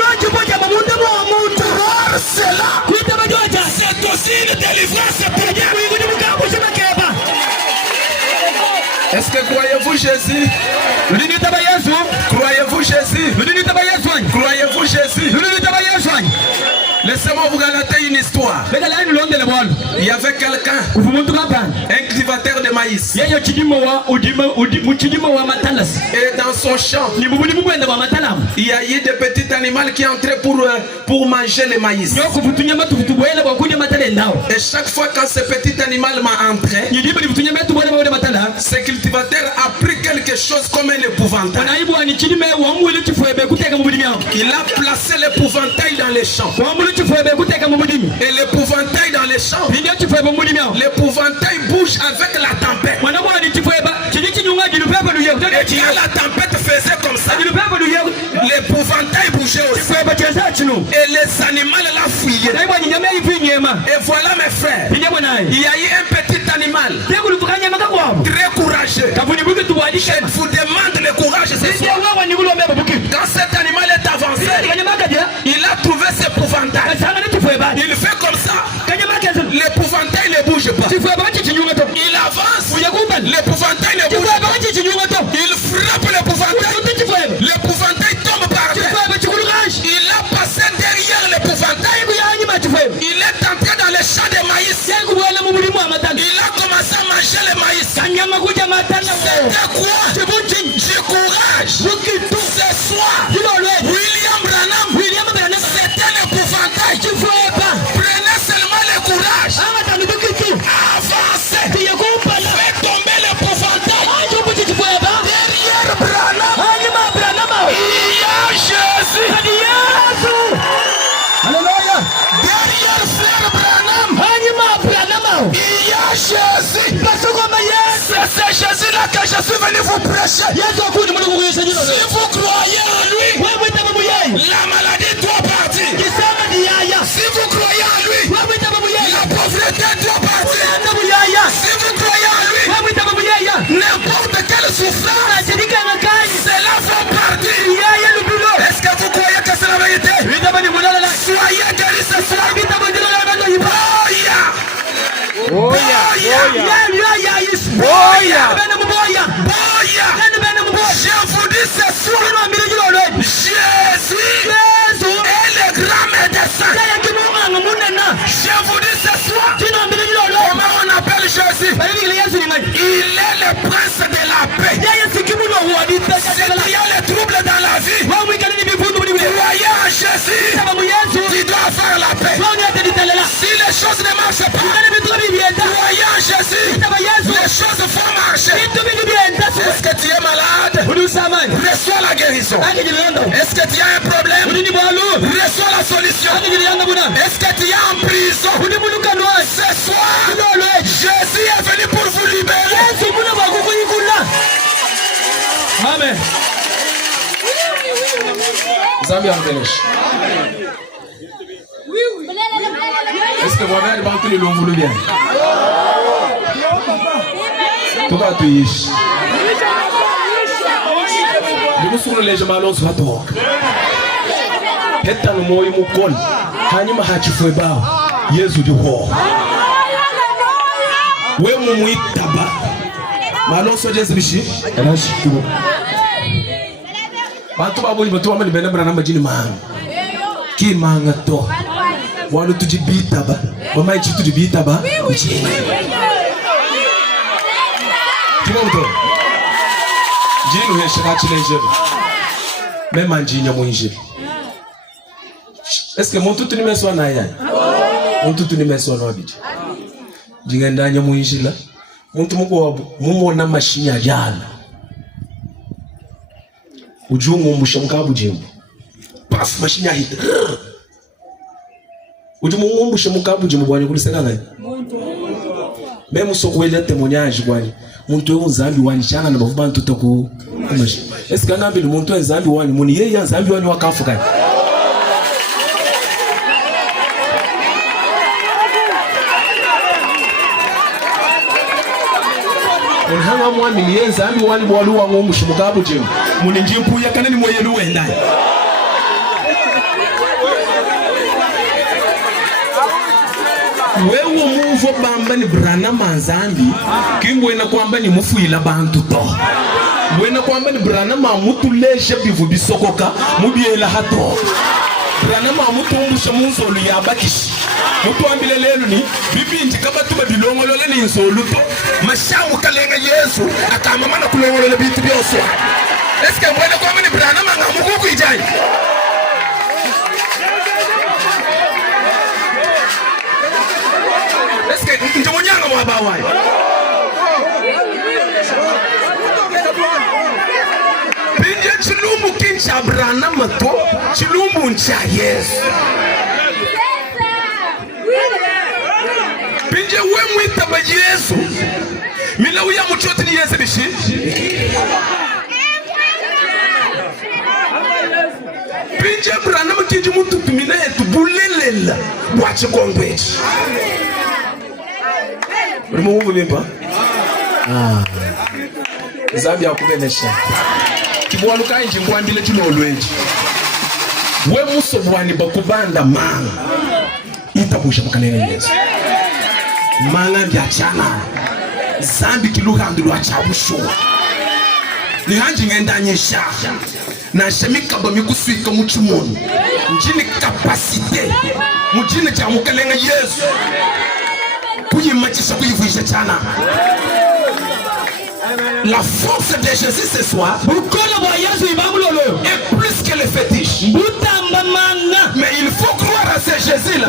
Croire cela, c'est aussi une délivrance pour Dieu. Est-ce que croyez-vous Jésus? Croyez-vous Jésus? Croyez-vous Jésus? Laissez-moi vous relater une histoire. Il y avait quelqu'un, un cultivateur de maïs. Et dans son champ, il y a eu des petits animaux qui entraient pour manger le maïs. Et chaque fois quand ce petit animal m'a entré, ce cultivateur a pris quelque chose comme un épouvantail. Il a placé l'épouvantail dans les champs. Et l'épouvantail dans les champs, l'épouvantail bouge avec la tempête. Et quand la tempête faisait comme ça, l'épouvantail bougeait aussi. Et les animaux la fuyaient. Et voilà mes frères, il y a eu un petit animal très courageux. Je vous demande le courage ce soir. Quand cet animal est avancé, il a trouvé ses épouvantail. Il fait comme ça. L'épouvantail ne bouge pas. Il avance. L'épouvantail ne bouge pas. Il frappe l'épouvantail. L'épouvantail tombe par terre. Il a passé derrière l'épouvantail. Il est entré dans les champs de maïs. Il a commencé à manger le maïs. C'était quoi? J'ai courage. Ce soir, William Branham, c'était l'épouvantail. Prenez seulement le courage. Avancez. Faites tomber l'épouvantail. Derrière Branham, il y a Jésus. Alléluia. Derrière frère Branham, il y a Jésus. C'est Jésus-là que je suis venu vous prêcher. Si vous croyez en lui, la maladie doit partir. Si vous croyez en lui, la pauvreté doit partir. Si vous croyez en lui, n'importe quelle souffrance, cela va partir. Est-ce que vous croyez que c'est la vérité? Soyez guéris ce soir. Je vous dis ce soir, Jésus est le grand médecin. Je vous dis ce soir, comment on appelle Jésus? Il est le prince de la paix. S'il y a les troubles dans la vie, croyez en Jésus, tu dois faire la paix. Si les choses ne marchent pas, croyez en Jésus, les choses vont marcher. Est-ce que tu es malade? Reçois la guérison. Est-ce que tu as un problème? Reçois la solution. Est-ce que tu es en prison? Ce soir, Jésus est venu pour vous libérer. Amen. Zambia est-ce que vous avez battu le long voulu bien? Tout va payer. Je me souviens les gens soit toi. Heta no moyo mukol. Hanyuma hachifweba. Yesu di ho. We mumuitaba. Malonso Jesu bishi. Elashi kubo. Bantu babuli batu amani bena brana majini manga. Ki manga to. Wanu tujibita ba. Mama ichi tujibita ba. Uchi. Kimoto. Jinu he shakachi lejebe. Mema njinya mwinjebe. Est-ce que mon tout numéro soit naïa? Mon tout numéro soit n'habite. Jingandanya mwinjila. Muntu mumo na machine ya jana. Ujungu mushamka bujimbo. Paf machine ya hita. Ujungu mushamka bujimbo bwani kulisanga ngai. Même sokwele témoignage bwani. Muntu yo nzambi wani chana na bavuba ntuto ku machine. Est-ce que ngambi le muntu nzambi wani muni yeye nzambi wani wakafuka? Hanga mwami liyenza ambi wani bwaluwa ngo mushimugabu jimu muni njimpu ya kanani moyelu wenda wewe muvo bamba ni brana manzambi kimbo ina kwamba ni mufuila bantu to wena kwamba ni brana mamutu leshe bivu bisokoka mubiela hato Branama mutumbusha munzolu ya bakishi. Mutu ambile lelu ni bibi njikaba tuba bilongolole ni nzoluto. Mashamu kalenga Yesu akamama na kulongolole bitu byoswa. Eske mwele kwa mini Branama ngamukuku ijai. Eske njumunyanga mwabawai. Binje chilumbu kincha Branama to chilumbu ncha Yesu. Binje we mwita ba Yesu. Mila uya muchote ni Yesu bishi. Binje Branama kinji muntu tumina yetu bulelela. Wache kongwechi. Rimuhu bimba. Zambia kubenesha. Kibualuka inji ngwandile chilolweji. We muso bwani bakubanda manga. Itabusha mukalele Yesu. Manga ndiachana. Zambi kiluhandu achabusho. Ni hanji ngendanyesha. Na shemika bamikuswika muchumoni. Njini kapasite. Mujini cha mukalenga Yesu. Kuyimachisha kuyivuisha chana. La force de Jésus ce soir est plus que le fétiche. Mais il faut croire à ce Jésus-là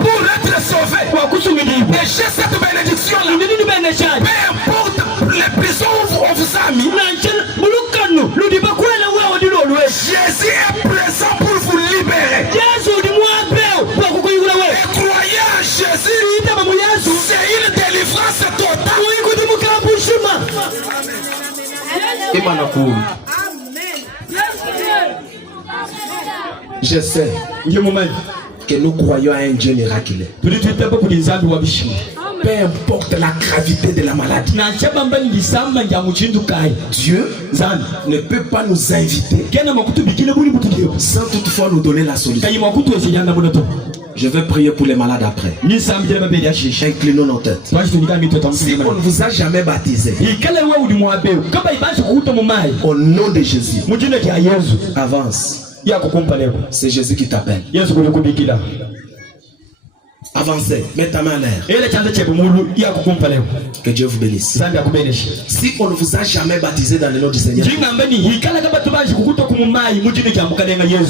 pour être sauvé. Et j'ai cette bénédiction-là. Peu importe les prisons où on vous a mis, Jésus est présent pour vous libérer. Et croyez à Jésus, c'est une délivrance totale. Je sais que nous croyons à un Dieu miraculeux. Peu importe la gravité de la maladie, Dieu ne peut pas nous inviter sans toutefois nous donner la solution. Je vais prier pour les malades après. Inclinons nos têtes. Si on ne vous a jamais baptisé, au nom de Jésus, avance. C'est Jésus qui t'appelle. Avancez, mets ta main à l'air. Que Dieu vous bénisse. Si on ne vous a jamais baptisé dans le nom du Seigneur,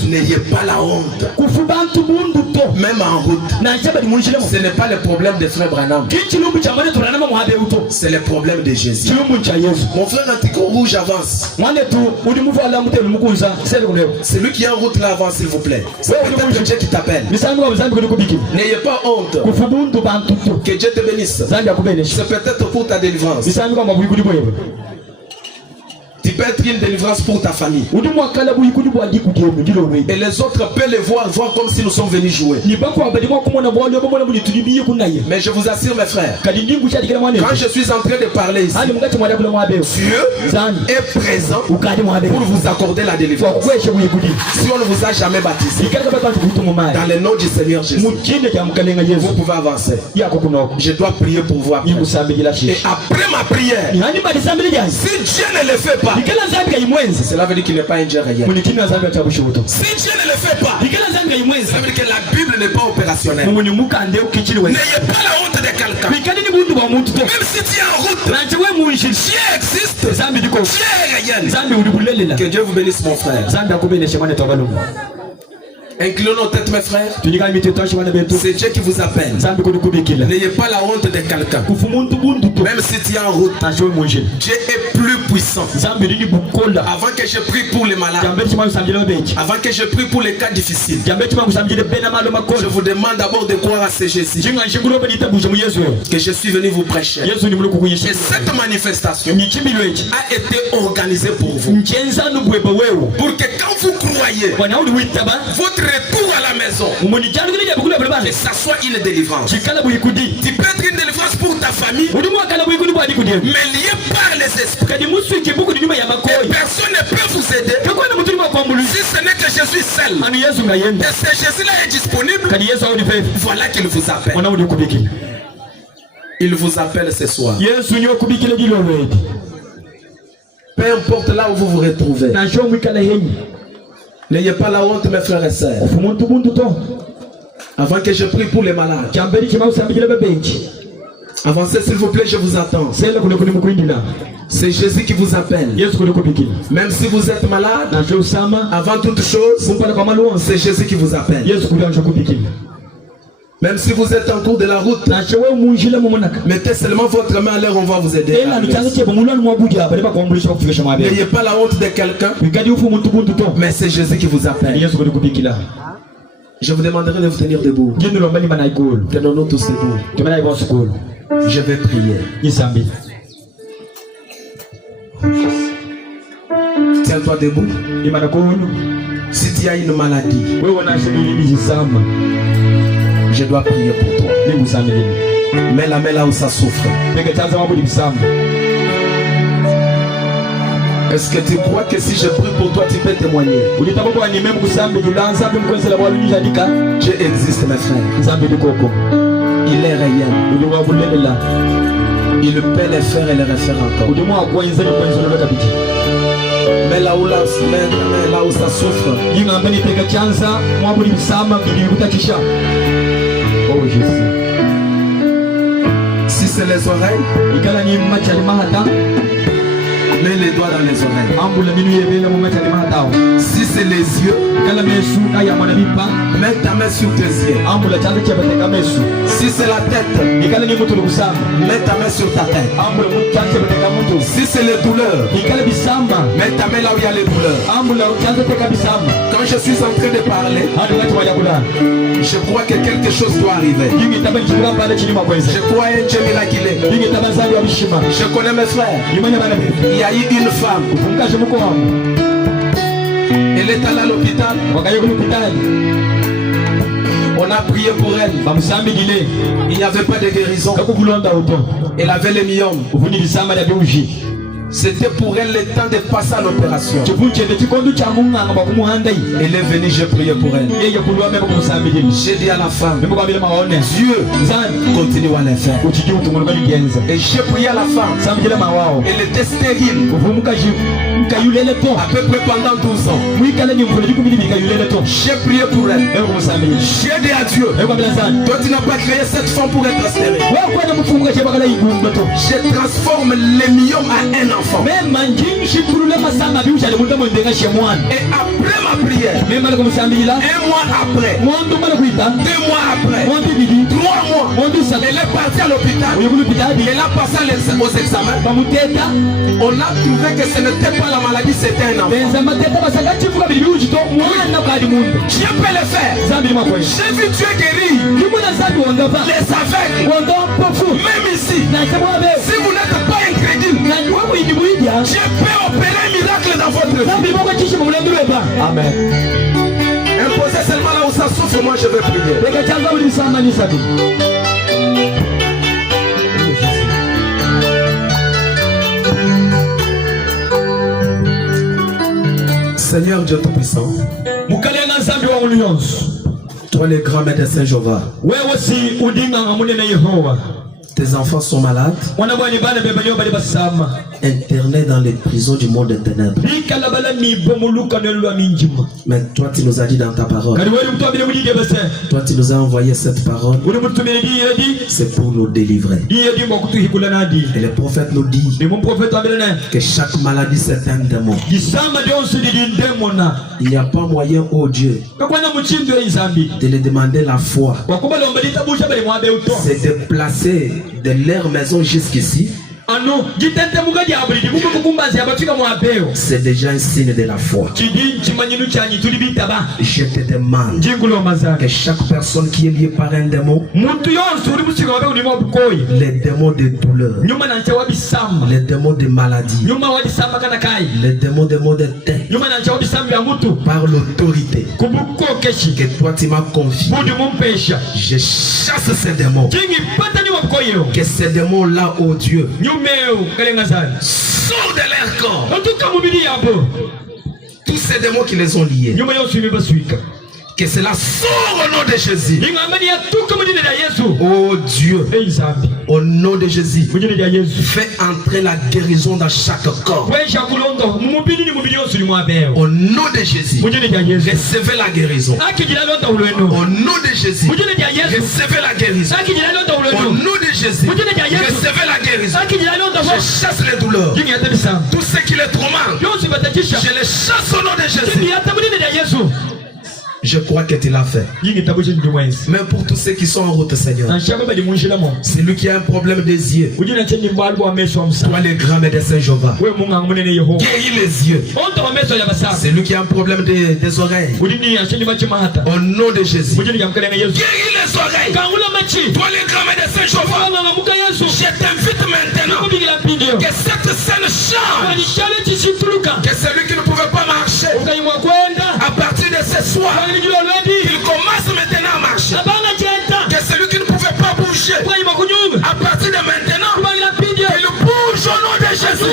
n'ayez pas la honte. Même en route, ce n'est pas le problème des frères Branham, c'est le problème de Jésus. Mon frère Antico Rouge avance. Celui qui est en route là avance, s'il vous plaît. C'est peut-être Dieu qui t'appelle. N'ayez pas honte. Que Dieu te bénisse. C'est peut-être pour ta délivrance. Tu peux être une délivrance pour ta famille. Et les autres peuvent les voir comme si nous sommes venus jouer. Mais je vous assure mes frères, quand je suis en train de parler ici, Dieu est présent pour vous accorder la délivrance. Si on ne vous a jamais baptisé, dans le nom du Seigneur Jésus, vous pouvez avancer. Je dois prier pour vous après. Et après ma prière, si Dieu ne le fait pas, cela veut dire qu'il n'est pas un Dieu réel. Si Dieu ne le fait pas, cela veut dire que la Bible n'est pas opérationnelle. N'ayez pas la honte de quelqu'un. Même si tu es en route, Dieu existe. Dieu est réel. Que Dieu vous bénisse mon frère. Inclinons nos têtes mes frères. C'est Dieu qui vous appelle. N'ayez pas la honte de quelqu'un. Même si tu es en route, Dieu est plus puissant. Avant que je prie pour les malades, avant que je prie pour les cas difficiles, je vous demande d'abord de croire à ce Jésus que je suis venu vous prêcher. Et cette manifestation a été organisée pour vous, pour que quand vous croyez, votre retour à la maison, que ça soit une délivrance. Tu peux être une délivrance pour ta famille, mais lié par les esprits. Et personne ne peut vous aider si ce n'est que Jésus seul. Et ce Jésus-là est disponible. Voilà qu'il vous appelle. Il vous appelle ce soir. Peu importe là où vous vous retrouvez, N'ayez pas la honte, mes frères et sœurs. Avant que je prie pour les malades. Avancez s'il vous plaît, je vous attends. C'est Jésus qui vous appelle. Même si vous êtes malade, avant toute chose, c'est Jésus qui vous appelle. Même si vous êtes en cours de la route, mettez seulement votre main à l'air, on va vous aider. N'ayez pas la honte de quelqu'un, mais c'est Jésus qui vous appelle. Je vous demanderai de vous tenir debout. Tenons-nous tous debout. Je vais prier. Tiens-toi debout. Si tu as une maladie, je dois prier pour toi. Mets la main là où ça souffre. Est-ce que tu crois que si je prie pour toi, tu peux témoigner? Dieu existe, mes frères. Il est réel. Il peut les faire et les refaire encore. Mais là où ça souffre, oh Jésus. Si c'est les oreilles, mets les doigts dans les oreilles. Si c'est les yeux, mets ta main sur tes yeux. Si c'est la tête, mets ta main sur ta tête. Si c'est les douleurs, mets ta main là où il y a les douleurs. Quand je suis en train de parler, je crois que quelque chose doit arriver. Je crois à un Dieu miraculeux. Je connais mes frères. Il y a eu une femme. Elle est allée à l'hôpital. On a prié pour elle. Il n'y avait pas de guérison. Elle avait les myome. C'était pour elle le temps de passer à l'opération. Elle est venue, j'ai prié pour elle. J'ai dit à la femme, Dieu continue à le faire. Et j'ai prié à la femme. Elle était stérile. À peu près pendant 12 ans. J'ai prié pour elle. J'ai dit à Dieu, toi tu n'as pas créé cette femme pour être stérile. Je transforme les myomes à un enfant. Et après ma prière, un mois après, 2 mois après, 3 mois, elle est partie à l'hôpital. Elle a passé aux examens. On a trouvé que ce n'était pas la maladie, c'était un enfant. Dieu peut le faire. J'ai vu Dieu guérir les aveugles. Même ici, si vous n'êtes pas incrédule, Dieu peut opérer un miracle dans votre vie. Amen. Imposez seulement là où ça souffre, moi je vais prier. Seigneur Dieu Tout-Puissant, toi le grand médecin Jéhovah, tes enfants sont malades, internés dans les prisons du monde des ténèbres. Mais toi tu nous as dit dans ta parole, toi tu nous as envoyé cette parole, c'est pour nous délivrer. Et le prophète nous dit que chaque maladie c'est un démon. Il n'y a pas moyen, oh Dieu, de les demander la foi. C'est de placer de leur maison jusqu'ici. C'est déjà un signe de la foi. Je te demande que chaque personne qui est liée par un démon, les démons de douleur, les démons de maladie, les démons de maux de tête, par l'autorité que toi tu m'as confiée, je chasse ces démons. Que ces démons là, oh Dieu, sort de leur corps. Tous ces démons qui les ont liés, Que cela sort au nom de Jésus. Oh Dieu, au nom de Jésus, fais entrer la guérison dans chaque corps. Au nom de Jésus, recevez la guérison. Au nom de Jésus, recevez la guérison. Au nom de Jésus, recevez la guérison. Je chasse les douleurs. Tout ce qui les tourmente, je les chasse au nom de Jésus. Je crois que tu l'as fait. Mais pour tous ceux qui sont en route, Seigneur, c'est lui qui a un problème des yeux. Toi, le grand médecin Jéhovah, guéris les yeux. C'est lui qui a un problème des oreilles. Au nom de Jésus, guéris les oreilles. Toi, le grand médecin Jéhovah, je t'invite maintenant que cette scène change. Que celui qui ne pouvait pas marcher, à partir de ce soir, il commence maintenant à marcher. Que celui qui ne pouvait pas bouger, à partir de maintenant, il bouge au nom de Jésus.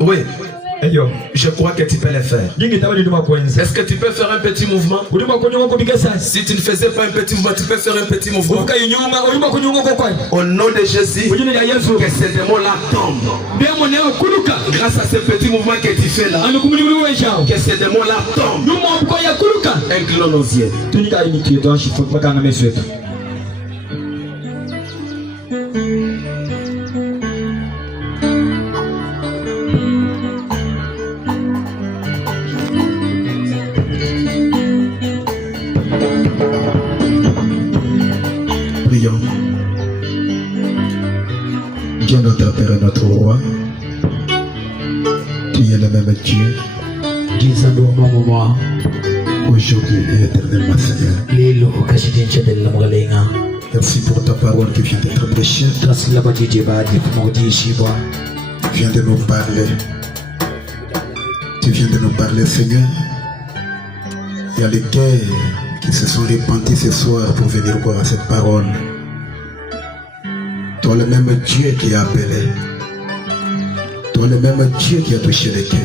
Oui. Je crois que tu peux le faire. Est-ce que tu peux faire un petit mouvement? Si tu ne faisais pas un petit mouvement, tu peux faire un petit mouvement. Au nom de Jésus, que ces démons-là tombent. Grâce à ce petit mouvement que tu fais là, que ces démons-là tombent. Incline nos yeux. Prions. Dieu notre Père et notre Roi, tu es le même Dieu, aujourd'hui et éternellement, Seigneur. Merci pour ta parole qui vient d'être prêchée. Tu viens de nous parler. Tu viens de nous parler, Seigneur. Il y a les guerres qui se sont répandues ce soir pour venir voir cette parole. Toi le même Dieu qui a appelé. Toi le même Dieu qui a touché les cœurs.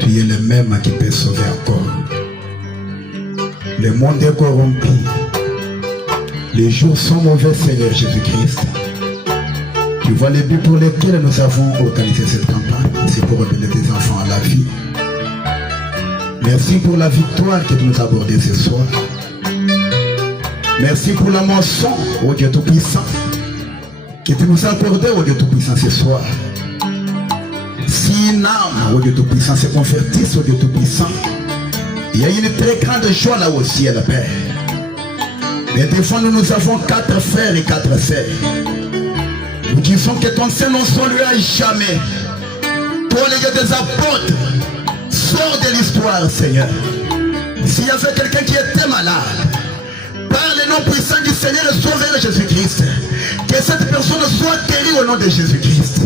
Tu es le même qui peut sauver encore. Le monde est corrompu. Les jours sont mauvais, Seigneur Jésus-Christ. Tu vois les buts pour lesquels nous avons organisé cette campagne. C'est pour appeler tes enfants à la vie. Merci pour la victoire que tu nous as accordée ce soir. Merci pour la moisson, ô Dieu Tout-Puissant, que tu nous as accordée, ô Dieu Tout-Puissant, ce soir. Si une âme, ô Dieu Tout-Puissant, se convertisse, ô Dieu Tout-Puissant, il y a une très grande joie là au ciel, Père. Mais des fois, nous avons 4 frères et 4 sœurs. Nous disons que ton Saint nom soit lui à jamais. Pour les gars des apôtres, sors de l'histoire, Seigneur. S'il y avait quelqu'un qui était malade, par le nom puissant du Seigneur et Sauveur Jésus-Christ, que cette personne soit guérie au nom de Jésus-Christ.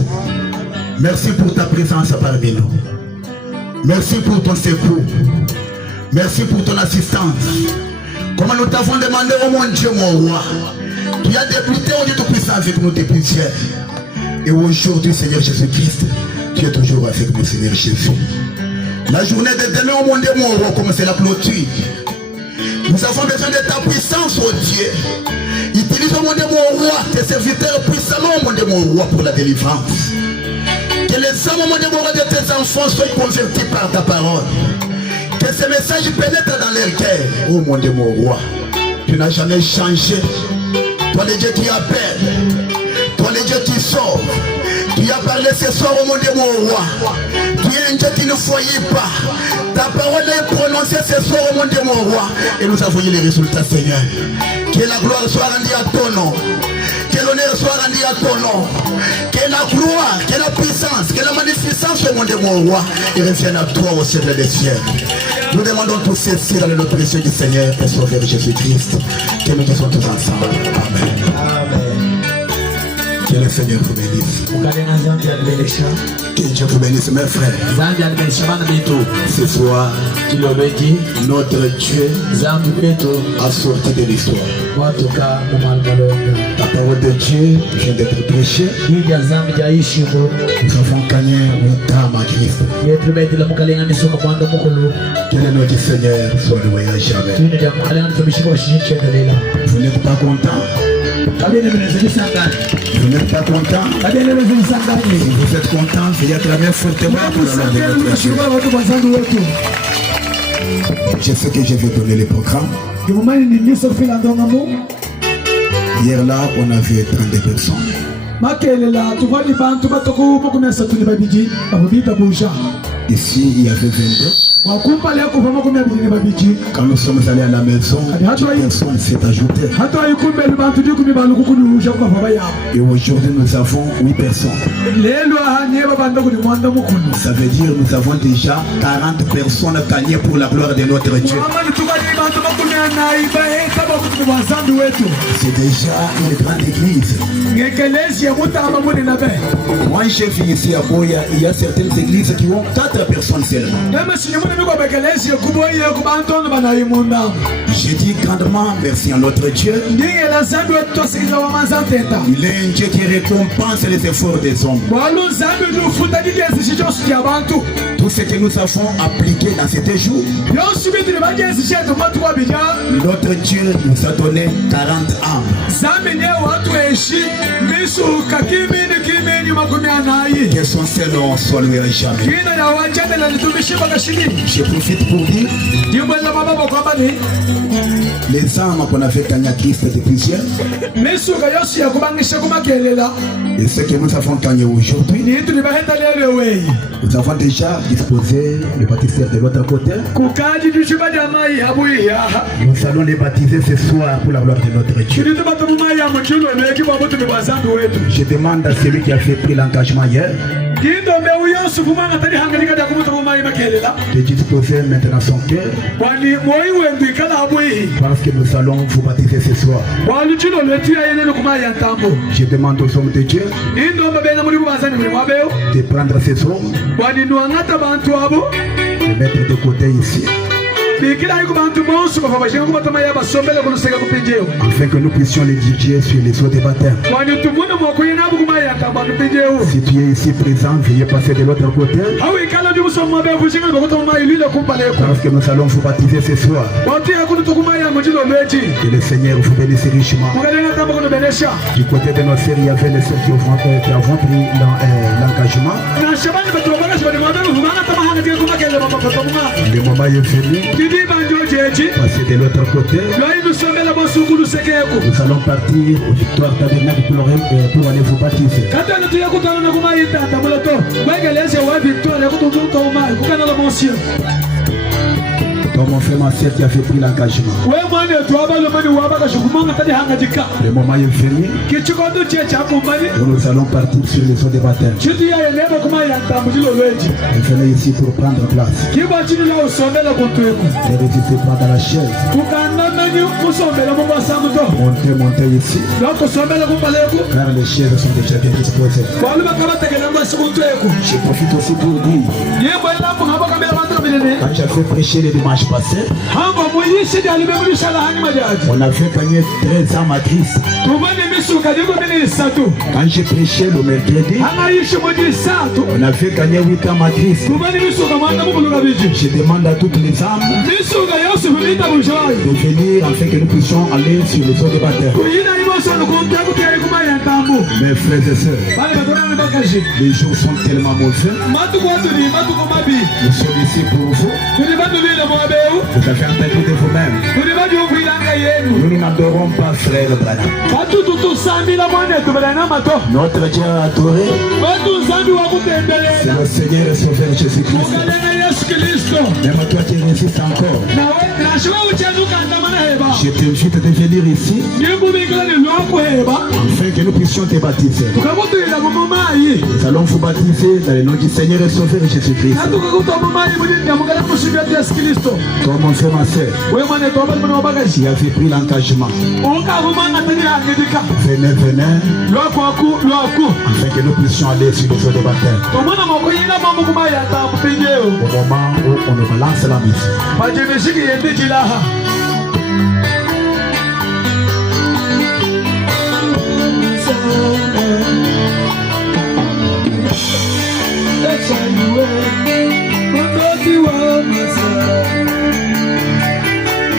Merci pour ta présence parmi nous. Merci pour ton secours. Merci pour ton assistance. Comme nous t'avons demandé, oh mon Dieu, mon roi, tu as débuté au Dieu Tout-Puissant avec nous depuis hier. Et aujourd'hui, Seigneur Jésus-Christ, tu es toujours avec nous, Seigneur Jésus. La journée de demain, oh mon Dieu, mon roi, comme c'est la clôture. Nous avons besoin de ta puissance, oh Dieu. Utilise, oh mon Dieu, mon roi, tes serviteurs puissamment, oh mon Dieu, mon roi, pour la délivrance. Que les âmes, oh mon Dieu, mon roi, de tes enfants soient convertis par ta parole. Que ce message pénètre dans leur cœur. Oh mon Dieu, mon roi, tu n'as jamais changé. Toi le Dieu qui appelle, toi le Dieu qui sauve. Tu as parlé ce soir, oh mon Dieu, mon roi. Tu es un Dieu qui ne voyait pas. Ta parole est prononcée ce soir, oh mon Dieu, mon roi. Et nous avons eu les résultats, Seigneur. Que la gloire soit rendue à ton nom. Que l'honneur soit rendu à ton nom. Que la gloire, que la puissance, que la magnificence, oh mon Dieu, mon roi, et revienne à toi au siècle des siècles. Nous demandons tout ceci dans le nom précieux du Seigneur et Sauveur Jésus-Christ. Que nous disons tous ensemble. Amen. Amen. Que Que le Seigneur vous bénisse. Que Dieu vous bénisse, mes frères. Ce soir, notre Dieu a sorti de l'histoire. La parole de Dieu vient d'être prêchée. Nous avons gagné un temps à Christ. Que le nom du Seigneur soit loué à jamais. Vous n'êtes pas content? Vous n'êtes pas content? Si vous êtes content, veuillez acclamer fortement pour la gloire de notre Dieu. Je sais que je vais donner les programmes. Hier là, on avait 32 personnes. Ici, il y avait 22. Quand nous sommes allés à la maison, 10 personnes s'est ajoutées. Et aujourd'hui, nous avons 8 personnes. Ça veut dire que nous avons déjà 40 personnes gagnées pour la gloire de notre Dieu. C'est déjà une grande église. Moi, j'ai vu ici à Boya, il y a certaines églises qui ont 4 personnes seulement. J'ai dit grandement merci à notre Dieu. Il est un Dieu qui récompense les efforts des hommes. Tout ce que nous avons appliqué dans ces jours, notre Dieu nous a donné 40 âmes. Que son Seigneur soit loué à jamais. Je profite pour dire les âmes qu'on avait gagné à Christ de plusieurs et ce que nous avons gagné aujourd'hui, nous avons déjà disposé le baptistère de l'autre côté. Nous allons les baptiser ce soir pour la gloire de notre Dieu. Je demande à celui qui a fait pris l'engagement hier de disposer maintenant son cœur, parce que nous allons vous baptiser ce soir. Je demande aux hommes de Dieu de prendre ces hommes, de mettre de côté ici, afin que nous puissions les diriger sur les eaux de baptême. Si tu es ici présent, veuillez passer de l'autre côté, parce que nous allons vous baptiser ce soir. Que le Seigneur vous bénisse richement. Du côté de nos sœurs, il y avait les sœurs qui avons pris l'engagement. Le moment est venu. Passer de l'autre côté. Nous allons partir au Victoire Tabernacle pour aller vous baptiser. Donc mon frère, ma soeur qui a fait pris l'engagement. Le moment est venu. Nous allons partir sur les eaux de baptême. Venez ici pour prendre place. Ne résistez pas dans la chaise. Montez ici. Car les chaises sont déjà bien disposées. Je profite aussi pour dire, quand j'ai prêché les dimanches passés, on avait gagné 13 âmes à Christ. Quand j'ai prêché le mercredi, on avait gagné 8 âmes à Christ. Je demande à toutes les âmes de venir afin que nous puissions aller sur les eaux de baptême. Mes frères et sœurs, les jours sont tellement mauvais. Nous sommes ici pour vous. Vous avez entendu de vous-même. Nous n'adorons pas frère Branham. Notre Dieu a adoré. C'est le Seigneur et Sauveur Jésus-Christ. Même toi qui résistes encore. Je t'invite à venir ici afin que nous puissions te baptiser. Nous allons vous baptiser dans le nom du Seigneur et Sauveur Jésus-Christ. Toi, mon frère, ma soeur, qui avait pris l'engagement, venez, afin que nous puissions aller sur les eaux de baptême. Au moment où on nous balance la musique.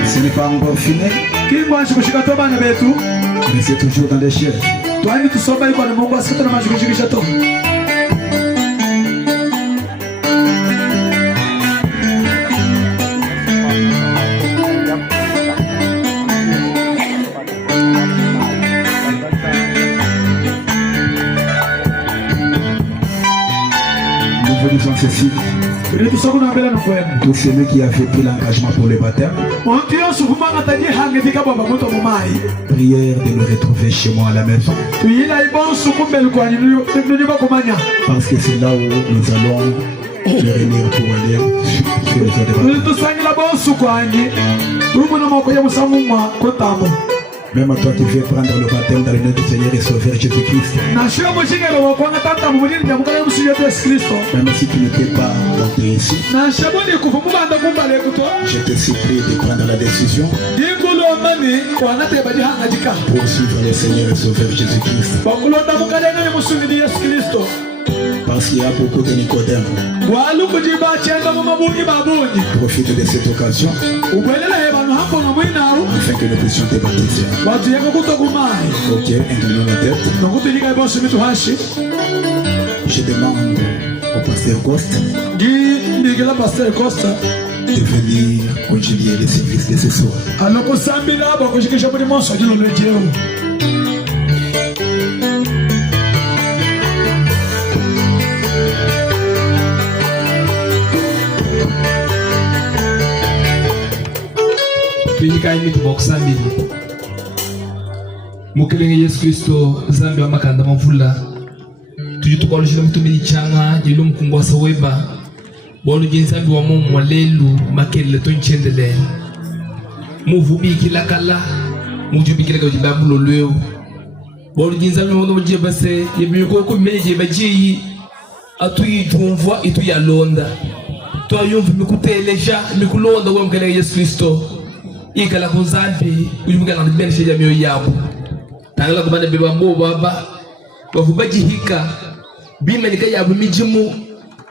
Ce n'est pas encore fini, mais c'est toujours dans les cieux. Nous disons ceci. Tout celui qui a fait pris l'engagement pour le baptême, prière de me retrouver chez moi à la maison. Parce que c'est là où nous allons nous réunir pour aller sur les autres baptêmes. Même toi qui veux prendre le baptême dans le nom du Seigneur et Sauveur Jésus-Christ. Même si tu n'étais pas monté ici, je te supplie de prendre la décision pour suivre le Seigneur et Sauveur Jésus-Christ. Parce qu'il y a beaucoup de Nicodème. Profite de cette occasion afin que nous puissions te baptiser. Ok, inclinons nos têtes. Je demande au pasteur Costa de venir continuer les services de ce soir. Mukelenge Yesu Kristo zambi wa makanda mavula tujutukwalujila mtumili changa jilo mkungwa saweba bolu jinzambi wa mumu walelu makele tonchendele muvubi kilakala mujubi kilaka ujibabu lolweo bolu jinzambi wa mumu jebase yebiyuko kumeje bajiyi atuyi tumvwa itu ya londa tuwa yumvi mikuteleja mikulonda wa mukelenge Yesu Kristo ikala kuzambi ujumukala nibenshe jamio yabu tangala kubanda beba mbo baba bavubaji hika bima nika yabu mijimu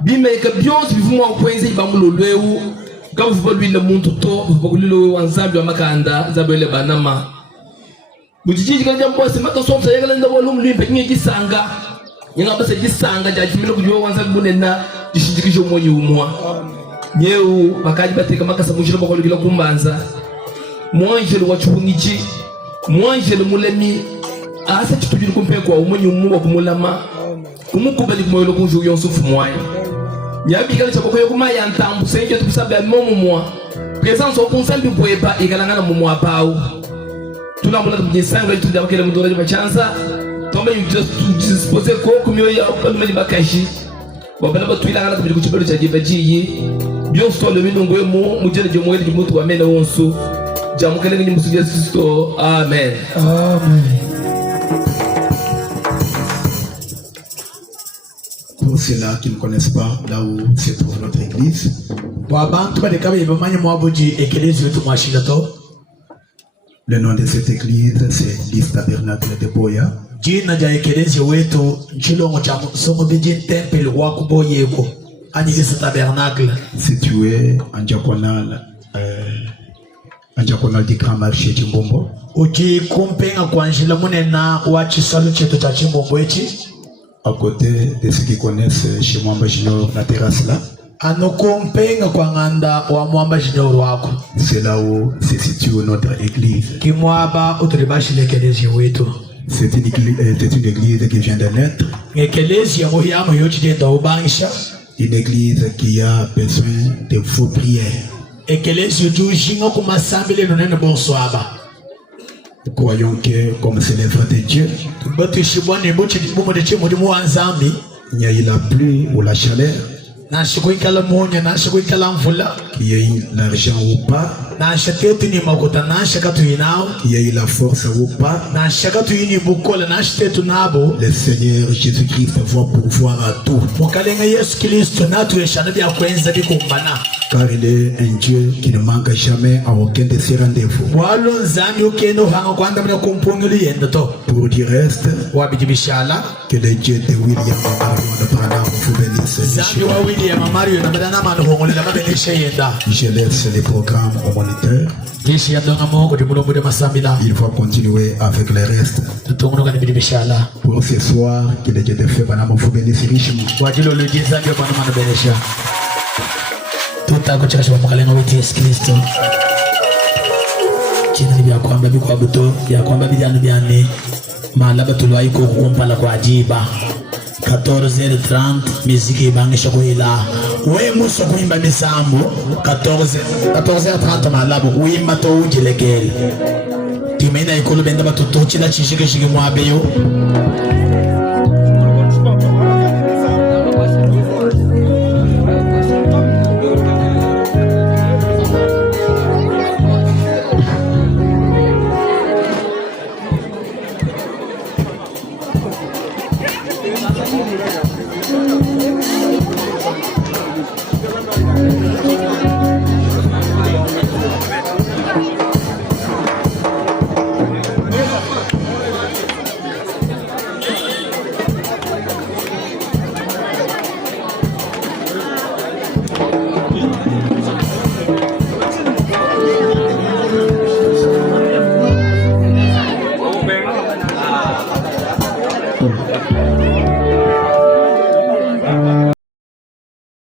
bima ika byonsi bivumu wa kwenze ibamulo lwewu kama vuba lwile muntu to vuba kulilo wanzambi wa makanda zabo ile banama bujijiji kanja mbose maka somsa yagala nda walumu lwimpe nye jisanga nyinga basa jisanga jajimilo kujuwa wanzambi bunena jishijikisho mwenye umwa nyeu bakaji batika maka samushilo makolo kila kumbanza mwanjelo wachubungichi mwanjelo mulemi asa chitujulu kumpe kwa umonyi umuwa kumulama kumukubali kumoyelo kunju yonsufu mwaye nyabi kala chakoko yokuma ya ntambu senje tukusabe ya momu mwa presence okunsambi bweba ikalangana mumu apau tunambula tumjisanga ituja wakele mdora jima chansa tombe you just to dispose ko kumyo ya ukalume jima kashi wabala batu ilangana kumili kuchibelo cha jivaji bion stole winungo yemu mujele jomwele jimutu wa mene onsu jamukelenge ni musudia Kristo. Amen. Amen. Pour ceux-là qui ne connaissent pas là où se trouve notre église, le nom de cette église c'est l'Église Tabernacle de Boya. Situé en diagonale du Grand Marché Chimbombo. À côté de ceux qui connaissent chez Mwamba Junior, la terrasse là. C'est là où se situe notre église. C'est une église qui vient de naître. Une église qui a besoin de vos prières. Et que les yeux jingo kuma sambile no nene bonsoaba. Nous croyons que comme c'est l'œuvre de Dieu, il y a eu la pluie ou la chaleur, qu'il y ait eu l'argent ou pas, qu'il y ait eu la force ou pas, le Seigneur Jésus-Christ va pourvoir à tout. Car il est un Dieu qui ne manque jamais à aucun de ses rendez-vous. Pour du reste, que le Dieu de William vous bénisse. Je laisse les programmes au moniteur. Il va continuer avec le reste. Pour ce soir, que le Dieu de Feu vous bénisse richement. Tutakuchakasha mkalenga wa Yesu Kristo. Chini bya kwamba biko abuto bya kwamba bijana byane malaba tulwai ko kumpala kwa ajiba 14h30 muziki ibangisha kuila we muso kuimba misambo 14h30 malaba uimba to ujilegele timena ikolo benda batutochila chishike shike mwabeyo